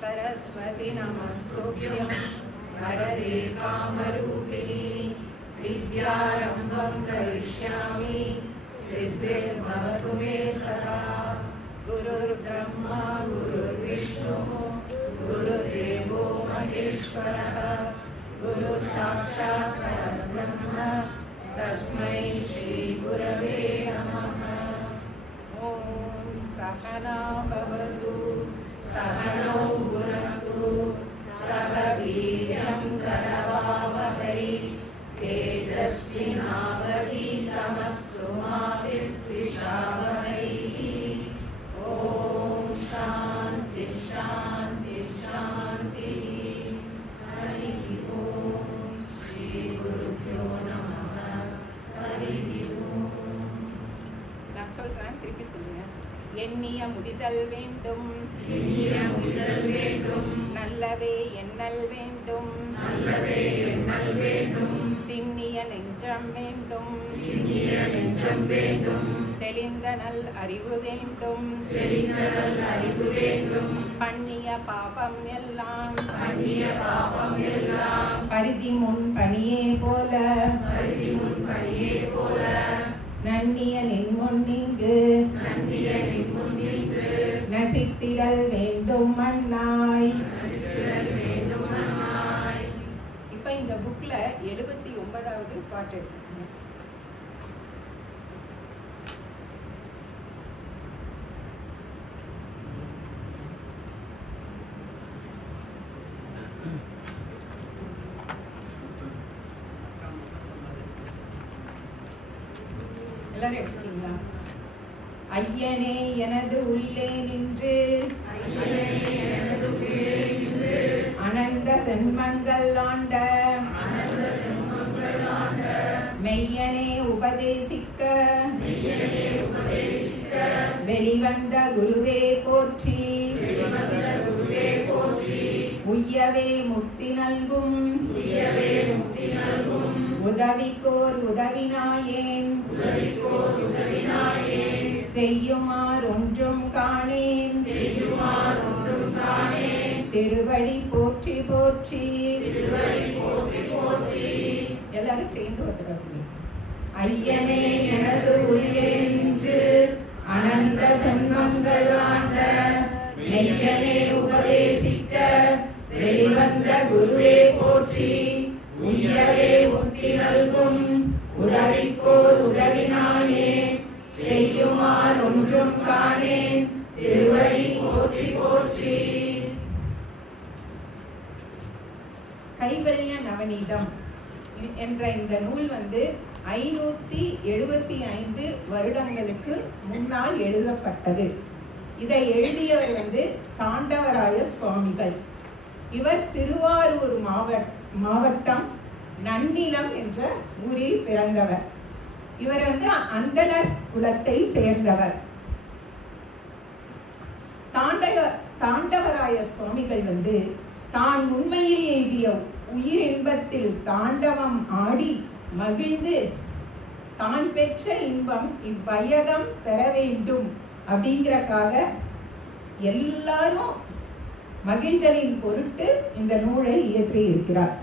सरस्वती नमस्तुभ्यं वरदे कामरूपिणी विद्यारम्भं करिष्यामि सिद्धिर्भवतु मे सदा। गुरुर्ब्रह्मा गुरुर्विष्णुः गुरुदेवो महेश्वरः गुरुसाक्षात् परब्रह्म तस्मै श्री गुरवे नमः। ॐ सहना भवतु सहनौ भुनक्तु सह वीर्यं करवावहै तेजस्विनावधीतमस्तु मा विद्विषावहै। ॐ शान्ति शान्ति शान्तिः। हरिः ॐ श्री गुरुभ्यो नमः। हरिः ॐ। நான் சொல்றேன், திருப்பி சொல்லுங்க. எண்ணிய முடிதல் வேண்டும் நல்லவே எண்ணல் வேண்டும் திண்ணிய நெஞ்சம் வேண்டும் தெளிந்த நல் அறிவு வேண்டும் பண்ணிய பாபம் எல்லாம் பரிதி முன் பணியே போல நன்னிய நின்முன் இங்கு நசித்திடல் வேண்டும் மன்னாய். இப்ப இந்த புக்ல 79வது பாட்டு எடுத்துக்கோங்க. எல்லாரும் எடுத்துட்டீங்களா? ஐயனே எனது உள்ளே நின்று அனந்த சென்மங்கள் ஆண்ட மெய்யனே உபதேசிக்க வெளிவந்த குருவே போற்றி உய்யவே முக்தி நல்கும் உதவிக்கோர் உதவினாயேன் செய்யுமார் ஒன்றும் காணேன் திருவடி போற்றி போற்றி. எல்லாரும் சேர்ந்து ஒருத்தர் ஐயனே எனது உள்ளே நின்று அனந்த சென்மங்கள் ஆண்ட மெய்யனே உபதேசிக்க வெளிவந்த குருவே போற்றி உய்யவே முக்தி நல்கும் உதவிக்கோர் உதவினாயே செய்யுமார் ஒன்றும் காணேன் திருவடி போற்றி போற்றி. கைவல்ய நவநீதம் என்ற இந்த நூல் 575 வருடங்களுக்கு முன்னால் எழுதப்பட்டது. இதை எழுதியவர் தாண்டவராய சுவாமிகள். இவர் திருவாரூர் மாவட்டம் நன்னிலம் என்ற ஊரில் பிறந்தவர். இவர் அந்தணர் குலத்தை சேர்ந்தவர். தாண்டவராய சுவாமிகள் தான் உண்மையில் எய்திய உயிர் இன்பத்தில் தாண்டவம் ஆடி மகிழ்ந்து தான் பெற்ற இன்பம் இவ்வையகம் பெற வேண்டும் அப்படிங்கிறக்காக எல்லாரும் மகிழ்தலின் பொருட்டு இந்த நூலை இயற்றி இருக்கிறார்.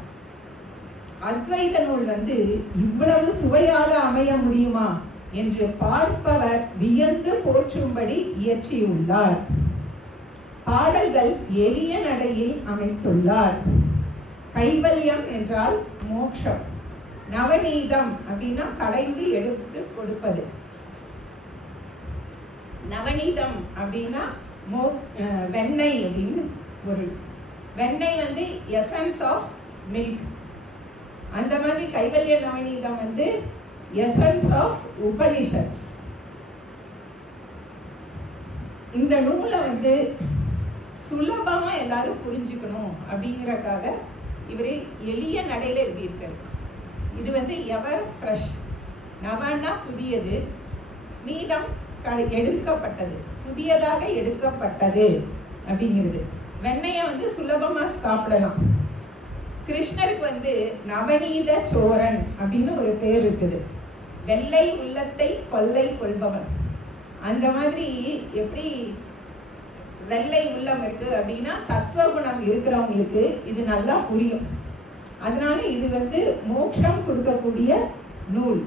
அத்வைத நூல் இவ்வளவு சுவையாக அமைய முடியுமா என்று பார்ப்பவர் வியந்து போற்றும்படி இயற்றியுள்ளார். பாடல்கள் எளிய நடையில் அமைத்துள்ளார். கைவல்யம் என்றால் மோட்சம், நவநீதம் அப்படின்னா கடைந்து எடுத்து கொடுப்பது, நவநீதம் அப்படின்னா வெண்ணெய் அப்படின்னு பொருள். வெண்ணெய் எசன்ஸ் ஆஃப் மில்க். அந்த மாதிரி கைவல்ய நவநீதம் எசன்ஸ் ஆஃப் உபனிஷத்ஸ். இந்த நூலை சுலபமா எல்லாரும் புரிஞ்சுக்கணும் அப்படிங்கறக்காக இவரு எளிய நடையில எழுதியிருக்காரு. இது எவர் ஃப்ரெஷ், நவன்னா புதியது, நீதம் எடுக்கப்பட்டது, புதியதாக எடுக்கப்பட்டது அப்படிங்கிறது. வெண்ணெய சுலபமா சாப்பிடலாம். கிருஷ்ணருக்கு நவநீத சோரன் அப்படின்னு ஒரு பேர் இருக்குது. வெள்ளை உள்ளத்தை கொள்ளை கொள்பவன். அந்த மாதிரி எப்படி வெள்ளை உள்ளம் இருக்கு அப்படின்னா சத்துவகுணம் இருக்கிறவங்களுக்கு இது நல்லா புரியும். அதனால இது வந்து மோட்சம் கொடுக்கக்கூடிய நூல்.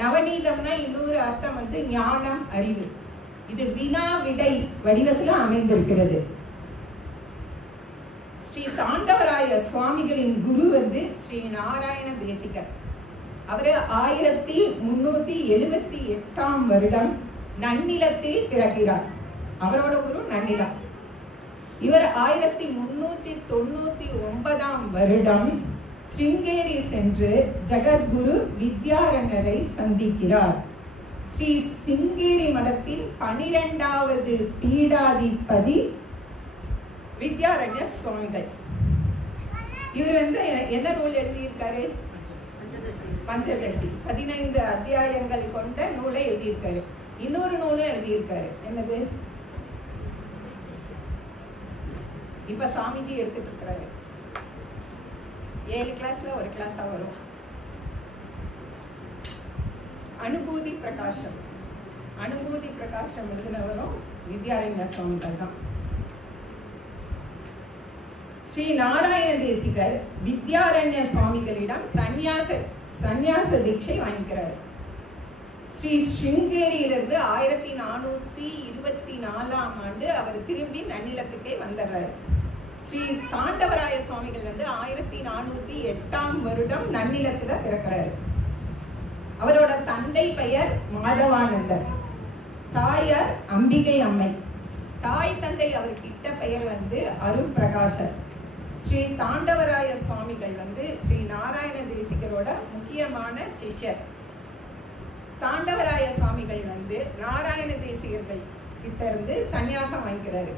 நவநீதம்னா இன்னொரு அர்த்தம் வந்து ஞானம், அறிவு. இது வினா விடை வடிவத்துல அமைந்திருக்கிறது. ஸ்ரீ தாண்டவராய சுவாமிகளின் குரு வந்து ஸ்ரீ நாராயண தேசிகர். அவரு 1378ஆம் வருடம் நன்னிலத்தில் பிறக்கிறார். அவரோட குரு நன்னிலம். இவர் 1399ஆம் வருடம் சிருங்கேரி சென்று ஜகத்குரு வித்யாரண்யரை சந்திக்கிறார். ஸ்ரீ சிங்கேரி மடத்தின் 12வது பீடாதிபதி வித்யாரண்ய சுவாமிகள். இவர் வந்து என்ன நூல் எழுதியிருக்காரு? பஞ்சதசி. 15 அத்தியாயங்கள் கொண்ட நூலை எழுதியிருக்காரு. இன்னொரு நூலும் எழுதியிருக்காரு. என்னது? இப்ப சாமிஜி எடுத்துட்டு இருக்கிறாரு. 7 கிளாஸ்ல ஒரு கிளாஸா வரும். அனுபூதி பிரகாசம். அனுபூதி பிரகாசம் எழுதினவரும் வித்யாரண்ய சுவாமிகள் தான். ஸ்ரீ நாராயண தேசிகர் வித்யாரண்ய சுவாமிகளிடம் சந்நியாச தீட்சை வாங்கிக்கிறார். ஸ்ரீ சிருங்கேரியிலிருந்து 1424ஆம் ஆண்டு அவர் திரும்பி நன்னிலத்துக்கே வந்துடுறாரு. ஸ்ரீ தாண்டவராய சுவாமிகள் வந்து 1408ஆம் வருடம் நன்னிலத்துல பிறக்கிறாரு. அவரோட தந்தை பெயர் மாதவானந்தர், தாயார் அம்பிகை அம்மை. தாய் தந்தை அவர் கிட்ட பெயர் வந்து அருள் பிரகாஷர். ஸ்ரீ தாண்டவராய சுவாமிகள் வந்து ஸ்ரீ நாராயண தேசிகரோட முக்கியமான சிஷ்யர். தாண்டவராய சுவாமிகள் வந்து நாராயண தேசிகர்கள் கிட்ட இருந்து சந்நியாசம் வாங்கிக்கிறாரு.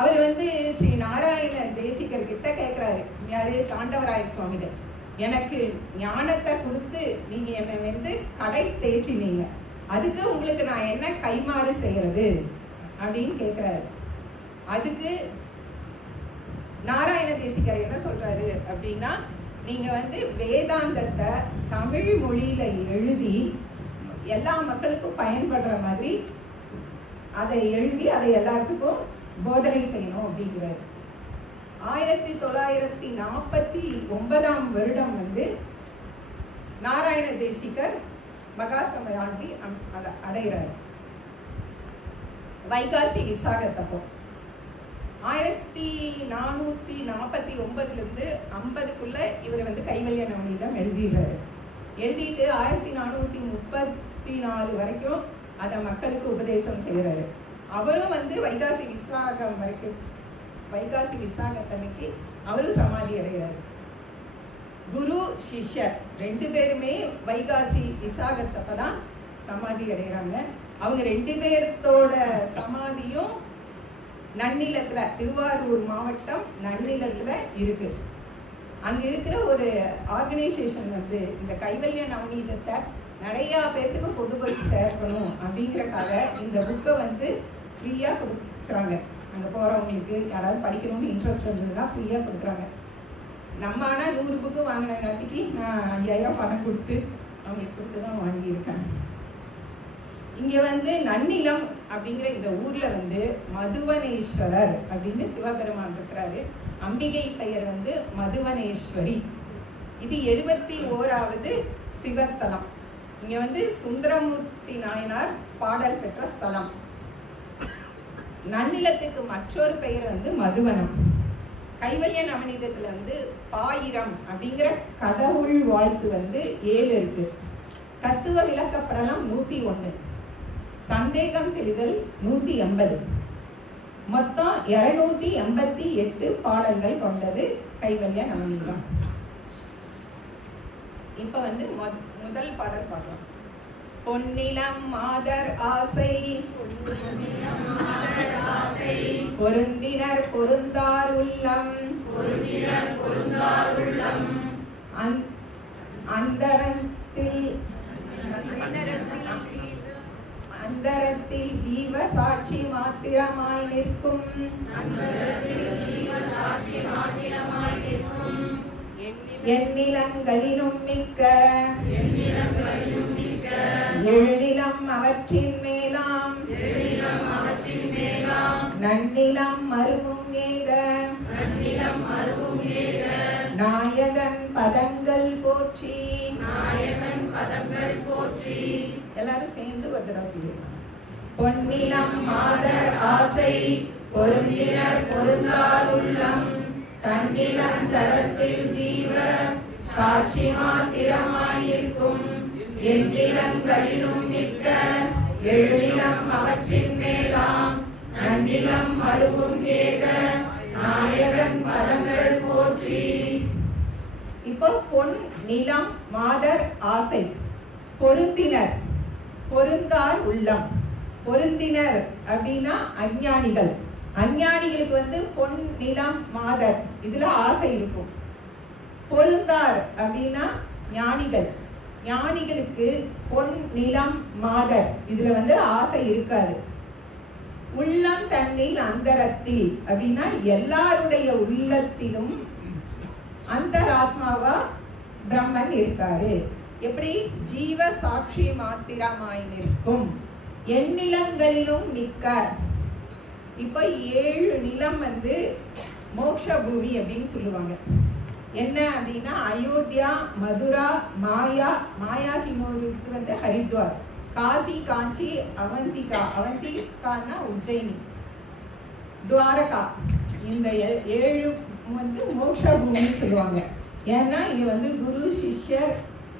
அவர் வந்து ஸ்ரீ நாராயண தேசிகர் கிட்ட கேட்கிறாரு, யாரு? தாண்டவராய சுவாமிகள், எனக்கு ஞானத்தை கொடுத்து நீங்க என்னை வந்து கடை தேற்றினீங்க, அதுக்கு உங்களுக்கு நான் என்ன கைமாறு செய்யறது அப்படின்னு கேட்கிறாரு. அதுக்கு நாராயண தேசிகர் என்ன சொல்றாரு அப்படின்னா, நீங்க வந்து வேதாந்தத்தை தமிழ் மொழியில எழுதி எல்லா மக்களுக்கும் பயன்படுற மாதிரி அதை எழுதி அதை எல்லாத்துக்கும் போதனை செய்யணும் அப்படிங்கிறாரு. 1949ஆம் வருடம் வந்து நாராயண தேசிகர் மகாசமாதி அடைகிறார். வைகாசி விசாகத்தப்போ 1449 இருந்து 50க்குள்ள இவர் வந்து கைவல்ய நவநீதம் எழுதிடுறாரு. எழுதிட்டு 1434 வரைக்கும் அதை மக்களுக்கு உபதேசம் செய்யறாரு. அவரும் வந்து வைகாசி விசாகம் வரைக்கும், வைகாசி விசாகத்தன்னைக்கு அவரும் சமாதி அடைகிறாரு. குரு சிஷ்யர் 2 பேருமே வைகாசி விசாகத்தப்பதான் சமாதி அடைகிறாங்க. அவங்க 2 பேர்த்தோட சமாதியும் நன்னிலத்துல, திருவாரூர் மாவட்டம் நன்னிலத்துல இருக்கு. அங்க இருக்கிற ஒரு ஆர்கனைசேஷன் வந்து இந்த கைவல்ய நவநீதத்தை நிறைய பேருக்கு கொண்டு போய் சேர்க்கணும் அப்படிங்கறக்காக இந்த புக்கை வந்து ஃப்ரீயா கொடுக்குறாங்க. அங்க போறவங்களுக்கு யாராவது படிக்கணும்னு இன்ட்ரெஸ்ட் இருந்ததுன்னா ஃப்ரீயா கொடுக்குறாங்க. நம்ம ஆனா 100 புக்கு வாங்கினங்காட்டிக்கு நான் 5000 பணம் கொடுத்து அவங்களுக்கு கொடுத்துதான் வாங்கியிருக்கேன். இங்க வந்து நன்னிலம் அப்படிங்கிற இந்த ஊர்ல வந்து மதுவனேஸ்வரர் அப்படின்னு சிவபெருமான் இருக்கிறாரு. அம்பிகை பெயர் வந்து மதுவனேஸ்வரி. இது 71வது சிவஸ்தலம். இங்க வந்து சுந்தரமூர்த்தி நாயனார் பாடல் பெற்ற ஸ்தலம். நன்னிலத்துக்கு மற்றொரு பெயர் வந்து மதுவனம். கைவல்ய நவநீதத்துல வந்து பாயிரம் அப்படிங்கிற கடவுள் வாழ்த்து வந்து 7 இருக்கு. தத்துவ விளக்கப்படலாம் 101, சந்தேகம் தெளிதல் 180. மொத்தம் 288 பாடல்கள் கொண்டது கைவல்ய நவநீதம். இப்ப வந்து முதல் பாடல் பார்க்கலாம். பொன்னிலம் மாதர் ஆசை பொருந்தினர் பொருந்தார் உள்ளம் அந்தரத்தில் ஜீவ சாட்சி மாத்திரமாய் நிற்கும் எண்ணிலங்களிலும் மிக்க எழுநிலம் அவற்றின் மேலாம் பதங்கள் போற்றி. நாயகன் பதங்கள் போற்றி. எல்லாரும் சேர்ந்து ஒரு தடவை சொல்லுங்க. பொன்னிலம் மாதர் ஆசை பொருந்தினர் பொருந்தார் உள்ளம் தன்னிலம் தரத்தில் ஜீவ சாட்சி மாத்திரமாயிருக்கும் எண்ணிலங்களிலும் மிக்க எழுநிலம் அவற்றின் மேலாம் நன்னிலம் மருகும் ஏக நாயகன் பதங்கள் போற்றி. இப்போ பொன் நிலம் மாதர் ஆசை பொருந்தினர் பொருந்தார் உள்ளம். பொருந்தினர் அப்படின்னா அஞ்ஞானிகள். அஞ்ஞானிகளுக்கு வந்து பொன் நிலம் மாதர் இதுல ஆசை இருக்கும். பொருந்தார் அப்படின்னா ஞானிகள். ஞானிகளுக்கு பொன் நிலம் மாதர் இதுல வந்து ஆசை இருக்காது. உள்ளம் தன்னில் அந்தரத்தில் அப்படின்னா எல்லாருடைய உள்ளத்திலும் அந்தராத்மாவா பிரம்மன் இருக்காரு. எப்படி? ஜீவ சாட்சி மாத்திரமாய் நிற்கும் எண்ணிலங்களிலும் மிக்க. இப்ப 7 நிலம் வந்து மோட்ச பூமி அப்படின்னு சொல்லுவாங்க. என்ன அப்படின்னா அயோத்தியா, மதுரா, மாயா, மாயாக்கு இன்னொருக்கு வந்து ஹரித்வார், காசி, காஞ்சி, அவந்திகா, அவந்திகான்னா உஜ்ஜயினி, துவாரகா. இந்த 7 வந்து மோட்ச பூமின்னு சொல்லுவாங்க. ஏன்னா இங்க வந்து குரு சிஷ்யர்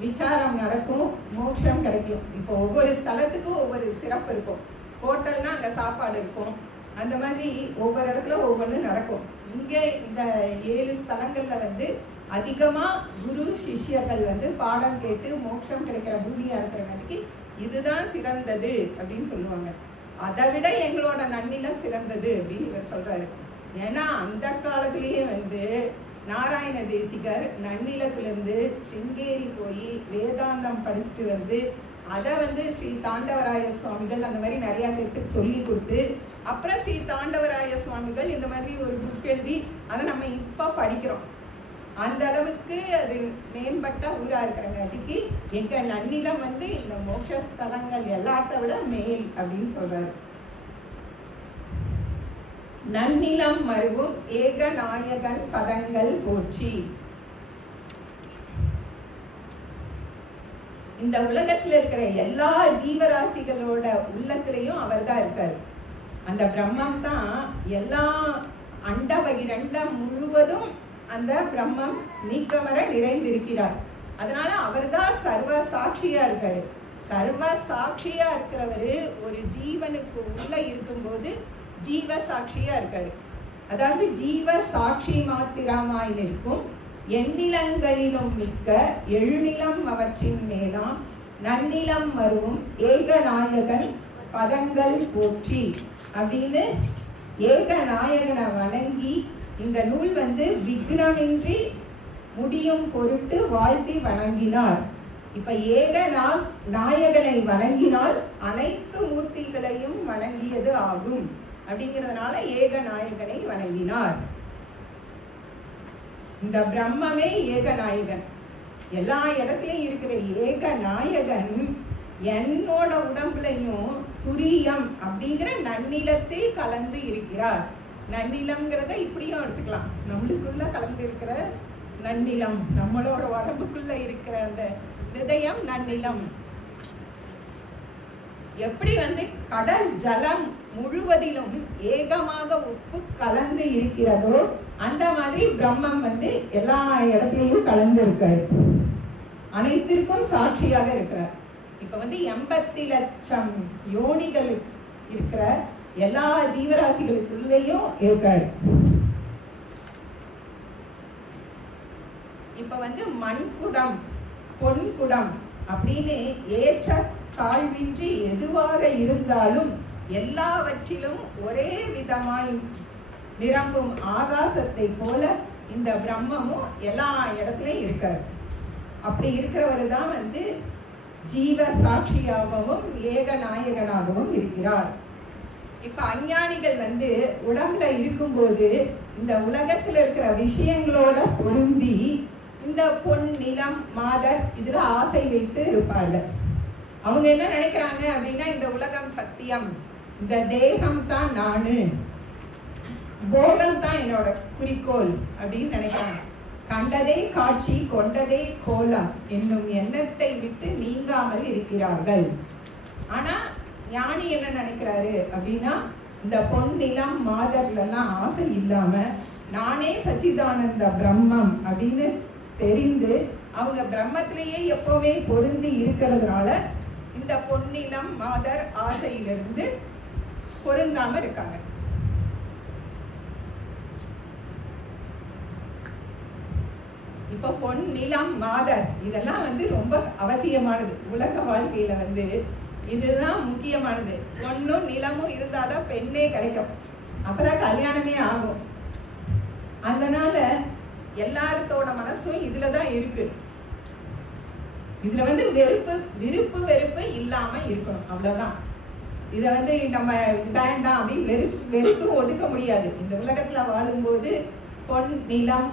விசாரம் நடக்கும், மோட்சம் கிடைக்கும். இப்போ ஒவ்வொரு ஸ்தலத்துக்கும் ஒவ்வொரு சிறப்பு இருக்கும். ஹோட்டல்னா அங்க சாப்பாடு இருக்கும். அந்த மாதிரி ஒவ்வொரு இடத்துல ஒவ்வொன்று நடக்கும். இங்க இந்த 7 ஸ்தலங்கள்ல வந்து அதிகமா குரு சிஷ்யர்கள் வந்து பாடம் கேட்டு மோட்சம் கிடைக்கிற பூமியா இருக்கிறங்காட்டிக்கு இதுதான் சிறந்தது அப்படின்னு சொல்லுவாங்க. அதை விட எங்களோட நன்னிலம் சிறந்தது அப்படின்னு இவர் சொல்றாரு. ஏன்னா அந்த காலத்திலேயே வந்து நாராயண தேசிகர் நன்னிலத்திலிருந்து சிங்கேரி போய் வேதாந்தம் படிச்சுட்டு வந்து அதை வந்து ஸ்ரீ தாண்டவராய சுவாமிகள் அந்த மாதிரி நிறைய பேருக்கு சொல்லி கொடுத்து, அப்புறம் ஸ்ரீ தாண்டவராய சுவாமிகள் இந்த மாதிரி ஒரு புக் எழுதி அதை நம்ம இப்ப படிக்கிறோம். அந்த அளவுக்கு அது மேம்பட்ட ஊரா இருக்கிறங்காட்டிக்கு எங்க நன்னிலம் வந்து இந்த மோட்ச ஸ்தலங்கள் எல்லாத்த விட மேல் அப்படின்னு சொல்றாரு. நன்னிலம் மருவும் ஏக நாயகன் பதங்கள் போற்றி. இந்த உலகத்துல இருக்கிற எல்லா ஜீவராசிகளோட உள்ளத்திலையும் அவர் தான் இருக்காரு. அந்த பிரம்மம் தான் எல்லா அண்ட வகிரண்டம் முழுவதும் அந்த பிரம்மம் நீக்கமர நிறைந்திருக்கிறார். அதனால அவர் தான் சர்வ சாட்சியா இருக்காரு. சர்வ சாட்சியா இருக்கிறவரு ஒரு ஜீவனுக்கு உள்ள இருக்கும்போது ஜீவ சாட்சியா இருக்காரு. அதாவது ஜீவ சாட்சி மாத்திரமாய் நிற்கும் எண்ணிலங்களிலும் மிக்க எழுநிலம் அவற்றின் மேலாம் நன்னிலம் மருவும் ஏக நாயகன் பதங்கள் போற்றி அப்படின்னு ஏக நாயகனை வணங்கி இந்த நூல் வந்து விக்னமின்றி முடியும் பொருட்டு வாழ்த்தி வணங்கினார். இப்ப ஏக நாயகனை வணங்கினால் அனைத்து மூர்த்திகளையும் வணங்கியது ஆகும். அப்படிங்கிறதுனால ஏக நாயகனை வணங்கினார். இந்த பிரம்மமே ஏக நாயகன். எல்லா இடத்துலயும் இருக்கிற ஏக நாயகன் என்னோட உடம்புலையும் துரியம் அப்படிங்கிற நன்னிலத்தில் கலந்து இருக்கிறார். நன்னிலம்ங்கிறத இப்படியும் எடுத்துக்கலாம். நம்மளுக்குள்ள கலந்து இருக்கிற நன்னிலம், நம்மளோட உடம்புக்குள்ள இருக்கிற அந்த ஹிருதயம் நன்னிலம். எப்படி வந்து கடல் ஜலம் முழுவதிலும் ஏகமாக உப்பு கலந்து இருக்கிறதோ அந்த மாதிரி பிரம்மம் வந்து எல்லா இடத்துலயும் கலந்து இருக்காரு. அனைத்திற்கும் சாட்சியாக இருக்கிறார். இப்ப வந்து 80 லட்சம் யோனிகள் இருக்கிற எல்லா ஜீவராசிகளுக்குள்ளேயும் இருக்காரு. இப்ப வந்து மண்குடம் பொன்குடம் அப்படின்னு ஏற்ற தாழ்வின்றி எதுவாக இருந்தாலும் எல்லாவற்றிலும் ஒரே விதமாய் நிரம்பும் ஆகாசத்தை போல இந்த பிரம்மமும் எல்லா இடத்துலயும் இருக்காரு. அப்படி இருக்கிறவரு தான் வந்து ஜீவ சாட்சியாகவும் ஏக நாயகனாகவும் இருக்கிறார். இப்ப அஞ்ஞானிகள் வந்து உடம்புல இருக்கும்போது இந்த உலகத்துல இருக்கிற விஷயங்களோட பொருந்தி இந்த பொன் நிலம் மாதர் இதுல ஆசை வைத்து இருப்பார்கள். அவங்க என்ன நினைக்கிறாங்க அப்படின்னா இந்த உலகம் சத்தியம், இந்த தேகம் தான் நானு, போகம் தான் என்னோட குறிக்கோள் அப்படின்னு நினைக்கிறாங்க. கண்டதே காட்சி கொண்டதே கோலம் என்னும் எண்ணத்தை விட்டு நீங்காமல் இருக்கிறார்கள். ஆனா ஞானி என்ன நினைக்கிறாரு அப்படின்னா, இந்த பொன் நிலம் மாதர்ல எல்லாம் ஆசை இல்லாம நானே சச்சிதானந்த பிரம்மம் அப்படின்னு தெரிந்து அவங்க பிரம்மத்திலேயே எப்பவுமே பொருந்தி இருக்கிறதுனால இந்த பொன்னிலம் மாதர் ஆசையிலிருந்து பொருந்தாம இருக்காங்க. இப்ப பொன் நிலம் மாதர் இதெல்லாம் ரொம்ப அவசியமானது உலக வாழ்க்கையில இதுதான் முக்கியமானது. பொண்ணும் நிலமும் இருந்தாதான் பெண்ணே கிடைக்கும், அப்பதான் கல்யாணமே ஆகும். அதனால எல்லாத்தோட மனசும் இதுலதான் இருக்கு. இதுல விருப்பு வெறுப்பு இல்லாம இருக்கணும், அவ்வளவுதான். இத நம்ம வேண்டாம் அப்படின்னு வெறுத்து ஒதுக்க முடியாது. இந்த உலகத்துல வாழும்போது பொன் நிலம்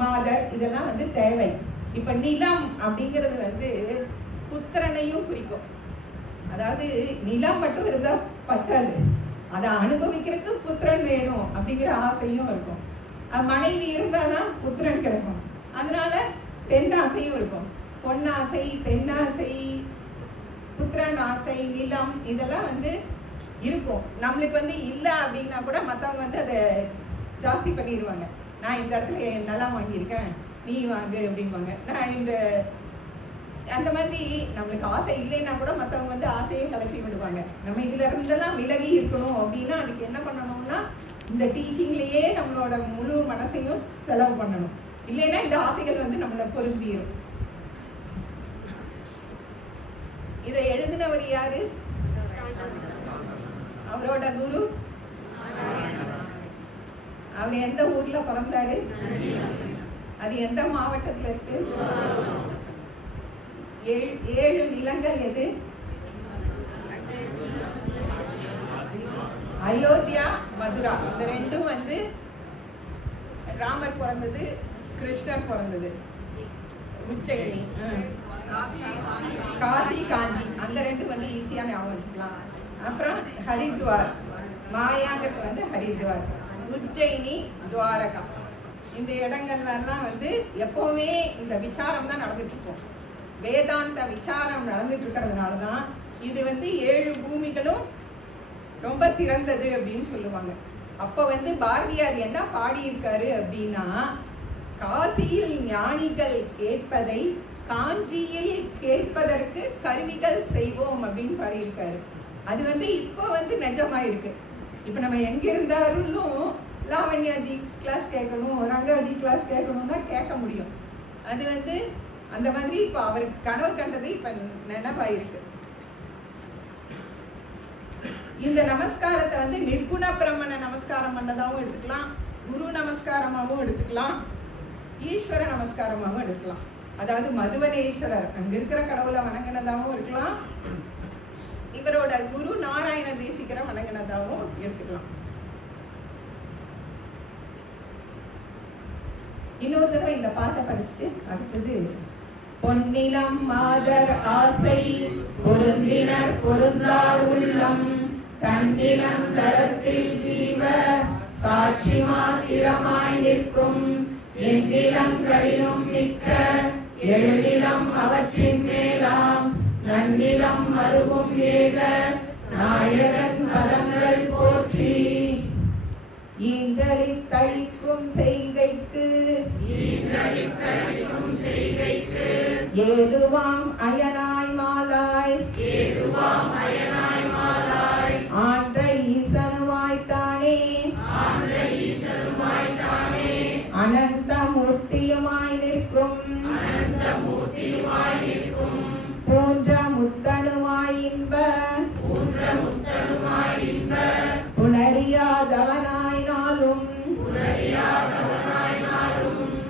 மாதர் இதெல்லாம் தேவை. இப்ப நிலம் அப்படிங்கிறது புத்திரனையும் குறிக்கும். அதாவது நிலம் மட்டும் இருந்தா பத்தாது, அதை அனுபவிக்கிறதுக்கு புத்திரன் வேணும் அப்படிங்கிற ஆசையும் இருக்கும். மனைவி இருந்தாதான் புத்திரன் கிடைக்கும். அதனால பெண் ஆசையும் இருக்கும். பொன்னாசை, பெண்ணாசை, புத்திரன் ஆசை, நிலம் இதெல்லாம் இருக்கும். நம்மளுக்கு இல்ல அப்படின்னா கூட மத்தவங்க அதை ஜாஸ்தி பண்ணிடுவாங்க. நான் இந்த இடத்துல நிலம் வாங்கியிருக்கேன், நீ வாங்கு அப்படின்வாங்க. நான் அந்த மாதிரி நம்மளுக்கு ஆசை இல்லைன்னா கூட மத்தவங்க ஆசையை கிளப்பி விடுவாங்க. நம்ம இதுல இருந்தெல்லாம் விலகி இருக்கணும் அப்படின்னா அதுக்கு என்ன பண்ணணும்னா, இந்த டீச்சிங்லயே நம்மளோட முழு மனசையும் செலவு பண்ணணும். இல்லைன்னா இந்த ஆசைகள் நம்மள பொருந்திரும். இதை எழுதினவர் யாரு? அவரோட குரு. அவர் எந்த ஊர்ல பிறந்தாரு? அது எந்த மாவட்டத்துல இருக்கு? 7 நிலங்கள் எது? அயோத்தியா, மதுரா. இந்த ரெண்டும் ராமர் பிறந்தது, கிருஷ்ணர் பிறந்தது. உச்சகிரி, காசி, காஞ்சி, அந்த ரெண்டு ஈஸியா ஞாபகம் வச்சுக்கலாம். அப்புறம் ஹரித்வார், மாயாங்கிறது ஹரித்வார், உஜ்ஜயினி, துவாரகா. இந்த இடங்கள்லாம் எப்பவுமே இந்த விசாரம் தான் நடந்துட்டு இருக்கும். வேதாந்த விசாரம் நடந்துட்டு இருக்கிறதுனாலதான் இது 7 பூமிகளும் ரொம்ப சிறந்தது அப்படின்னு சொல்லுவாங்க. அப்ப பாரதியார் என்ன பாடியிருக்காரு அப்படின்னா, காசியில் ஞானிகள் கேட்பதை காஞ்சியில் கேட்பதற்கு கருவிகள் செய்வோம் அப்படின்னு பாடியிருக்காரு. அது இப்ப நிஜமாயிருக்கு. இப்ப நம்ம எங்க இருந்தாலும் லாவண்யாஜி கிளாஸ் கேட்கணும், ரங்காஜி கிளாஸ் கேட்கணும்னா கேட்க முடியும். அது அந்த மாதிரி இப்ப அவர் கனவு கண்டது இப்ப நினைவாயிருக்கு. இந்த நமஸ்காரத்தை நிர்குண பிரம்மண நமஸ்காரம் பண்ணதாவும் எடுத்துக்கலாம், குரு நமஸ்காரமாவும் எடுத்துக்கலாம், ஈஸ்வர நமஸ்காரமாவும் எடுக்கலாம். அதாவது மதுவனேஸ்வரர் அங்க இருக்கிற கடவுளை வணங்கினதாவும் இருக்கலாம், இவரோட குரு நாராயண தேசிகரை வணங்கினதாவும் எடுத்துக்கலாம். இன்னொரு தடவை இந்த பாட்டை படிச்சுட்டு அடுத்தது, பொன்னிலம் மாதர் ஆசை பொருந்தினர் பொருந்தார் உள்ளம் தன்னிலம் தரத்தில் ஜீவ சாட்சி மாத்திரமாய் நிற்கும் எந்நிலங்களிலும் மிக்க எழுநிலம் அவற்றின் மேலாம் நன்னிலம் மருகும் ஏக நாயகன் பதங்கள் போற்றி. ஈன்றளித்தளிக்கும் செய்கைக்கு ஏதுவாம் அயனாய் மாலாய் ஆன்ற ஈசனுமாய்த்தானே அனந்த மூர்த்தியுமாய் நிற்கும் பூன்ற முத்தனுமாய் இன்ப புணரியாதவனாய் நாளும்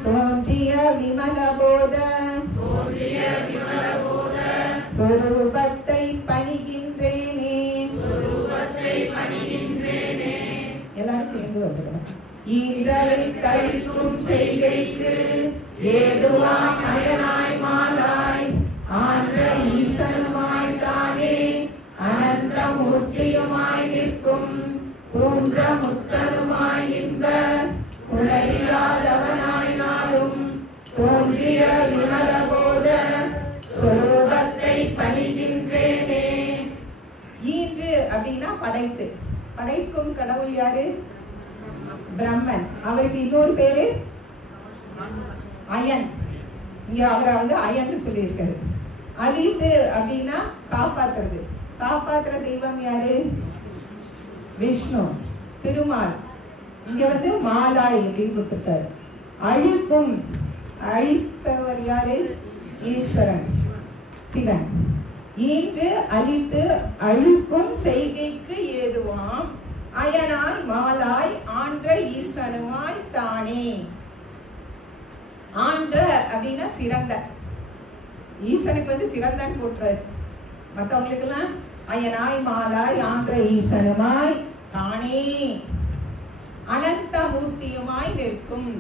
தோன்றிய விமலபோத சொரூபத்தை பணிகின்றேனே. எல்லாரும் சேர்ந்து வந்துடும். ஈன்றலை தளிக்கும் செய்கைக்கு ஏதுவாம் அயனாய் மாலாய் ஆன்ற ஈசனுமாய் தானே அனந்த மூர்த்தியுமாய் நிற்கும் பூன்ற முத்தனுமாய் இன்ப உலகிலாதவனாய் நாளும் தோன்றிய விமலபோத ஸ்வரூபத்தை பணிகின்றேனே. ஈன்று அப்படின்னா படைத்து, படைக்கும் கடவுள் யாரு? பிரம்மன். அவருக்கு இன்னொரு பேரு அயன். இங்க அவரை வந்து அயன் சொல்லியிருக்காரு. அழித்து அப்படின்னா காப்பாத்துறது. காப்பாத்துற தெய்வம் யாரு? விஷ்ணு, திருமால். இங்க வந்து மாலாய் அப்படின்னு கொடுத்துட்டாரு. அழிக்கும், அழிப்பவர் யாரு? ஈஸ்வரன், சிவன். ஈன்று அழித்து அழிக்கும் செய்கைக்கு ஏதுவாம் அயனாய் மாலாய் ஆன்ற ஈசனுமாய் தானே. ஆன்ற அப்படின்னா சிறந்த. ஈசனுக்கு வந்து சிறந்தன்னு போட்டுறாரு. மற்றவங்களுக்கு எல்லாம் அயனாய் மாலாய் ஆன்ற ஈசனுமாய் தானே. அனந்த மூர்த்தியுமாய் நிற்கும்.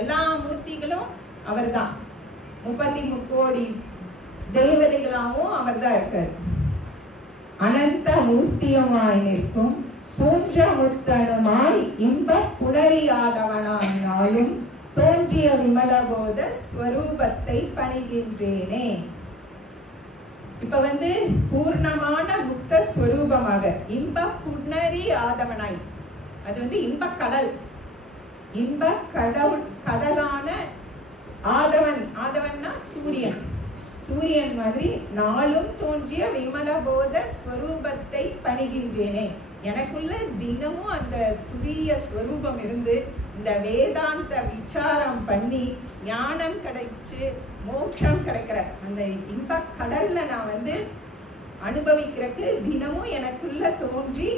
எல்லா மூர்த்திகளும் அவர்தான். 33 கோடி தேவதைகளாகவும் அவர்தான் இருக்காரு. அனந்த மூர்த்தியுமாய் நிற்கும் தோன்ற முத்தனுமாய் இன்ப புணரியாதவனாயும் தோன்றிய விமலபோத ஸ்வரூபத்தை பணிகின்றேனே. இப்ப வந்து பூர்ணமான முக்த ஸ்வரூபமாக இன்ப புணரி ஆதவனாய், அது வந்து இன்ப கடல், இன்ப கடவுள் கடலான ஆதவன். ஆதவன்னா சூரியன். சூரியன் மாதிரி நாளும் தோன்றிய விமலபோத ஸ்வரூபத்தை பணிகின்றேனே. எனக்குள்ள தினமும் அந்த துரிய ஸ்வரூபம் இருந்து இந்த வேதாந்த விசாரம் பண்ணி ஞானம் கிடைச்சு மோட்சம் கிடைக்கிற அந்த இன்ப கடல்ல நான் வந்து அனுபவிக்கிறதுக்கு தினமும் எனக்குள்ள தோன்றி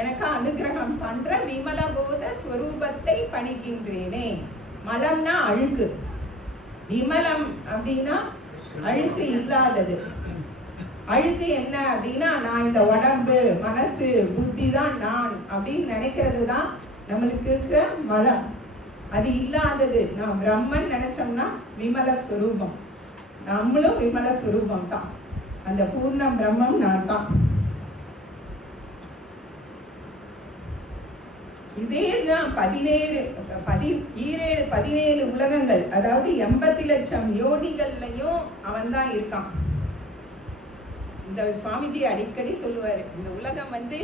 எனக்கு அனுகிரகம் பண்ற விமலபோத ஸ்வரூபத்தை பணிகின்றேனே. மலம்னா அழுக்கு, விமலம் அப்படின்னா அழுக்கு இல்லாதது. அழுக்கு என்ன அப்படின்னா நான் இந்த உடம்பு மனசு புத்தி தான் நான் அப்படின்னு நினைக்கிறது தான் நம்மளுக்கு இருக்கிற மலம். அது இல்லாதது நாம் பிரம்மன் நினைச்சோம்னா விமல ஸ்வரூபம். நம்மளும் விமல ஸ்வரூபம் தான். அந்த பூர்ணம் பிரம்மம் நான் தான். இதேதான் 17 உலகங்கள், அதாவது 80 லட்சம் யோனிகள்லயும் அவன் தான் இருக்கான். இந்த சுவாமிஜி அடிக்கடி சொல்லுவாரு, இந்த உலகம் வந்து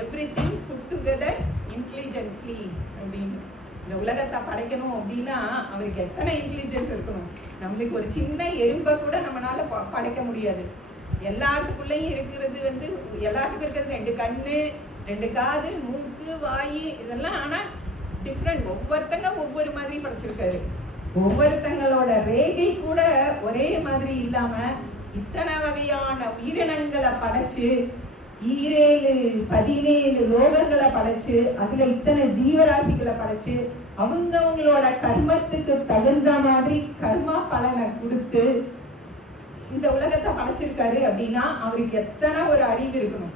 எவ்ரிதிங் புட் டுகெதர் இன்டெலிஜென்ட்லி அப்படின்னு. இந்த உலகத்தை படைக்கணும் அப்படின்னா அவருக்கு எத்தனை இன்டெலிஜென்ட் இருக்கணும். நம்மளுக்கு ஒரு சின்ன எறும்பை கூட நம்மளால படைக்க முடியாது. எல்லாத்துக்குள்ளேயும் இருக்கிறது வந்து எல்லாத்துக்கும் இருக்கிறது 2 கண்ணு 2 காது, மூக்கு, வாய், இதெல்லாம் ஆனா டிஃப்ரெண்ட். ஒவ்வொருத்தங்க ஒவ்வொரு மாதிரி படைச்சிருக்காரு. ஒவ்வொருத்தங்களோட ரேகை கூட ஒரே மாதிரி இல்லாம இத்தனை வகையான உயிரினங்களை படைச்சு 17 லோகங்களை படைச்சு அதுல இத்தனை ஜீவராசிகளை படைச்சு அவங்களோட கர்மத்துக்கு தகுந்த மாதிரி கர்மா பலனை கொடுத்து இந்த உலகத்தை படைச்சிருக்காரு அப்படின்னா அவருக்கு எத்தனை ஒரு அறிவு இருக்கணும்.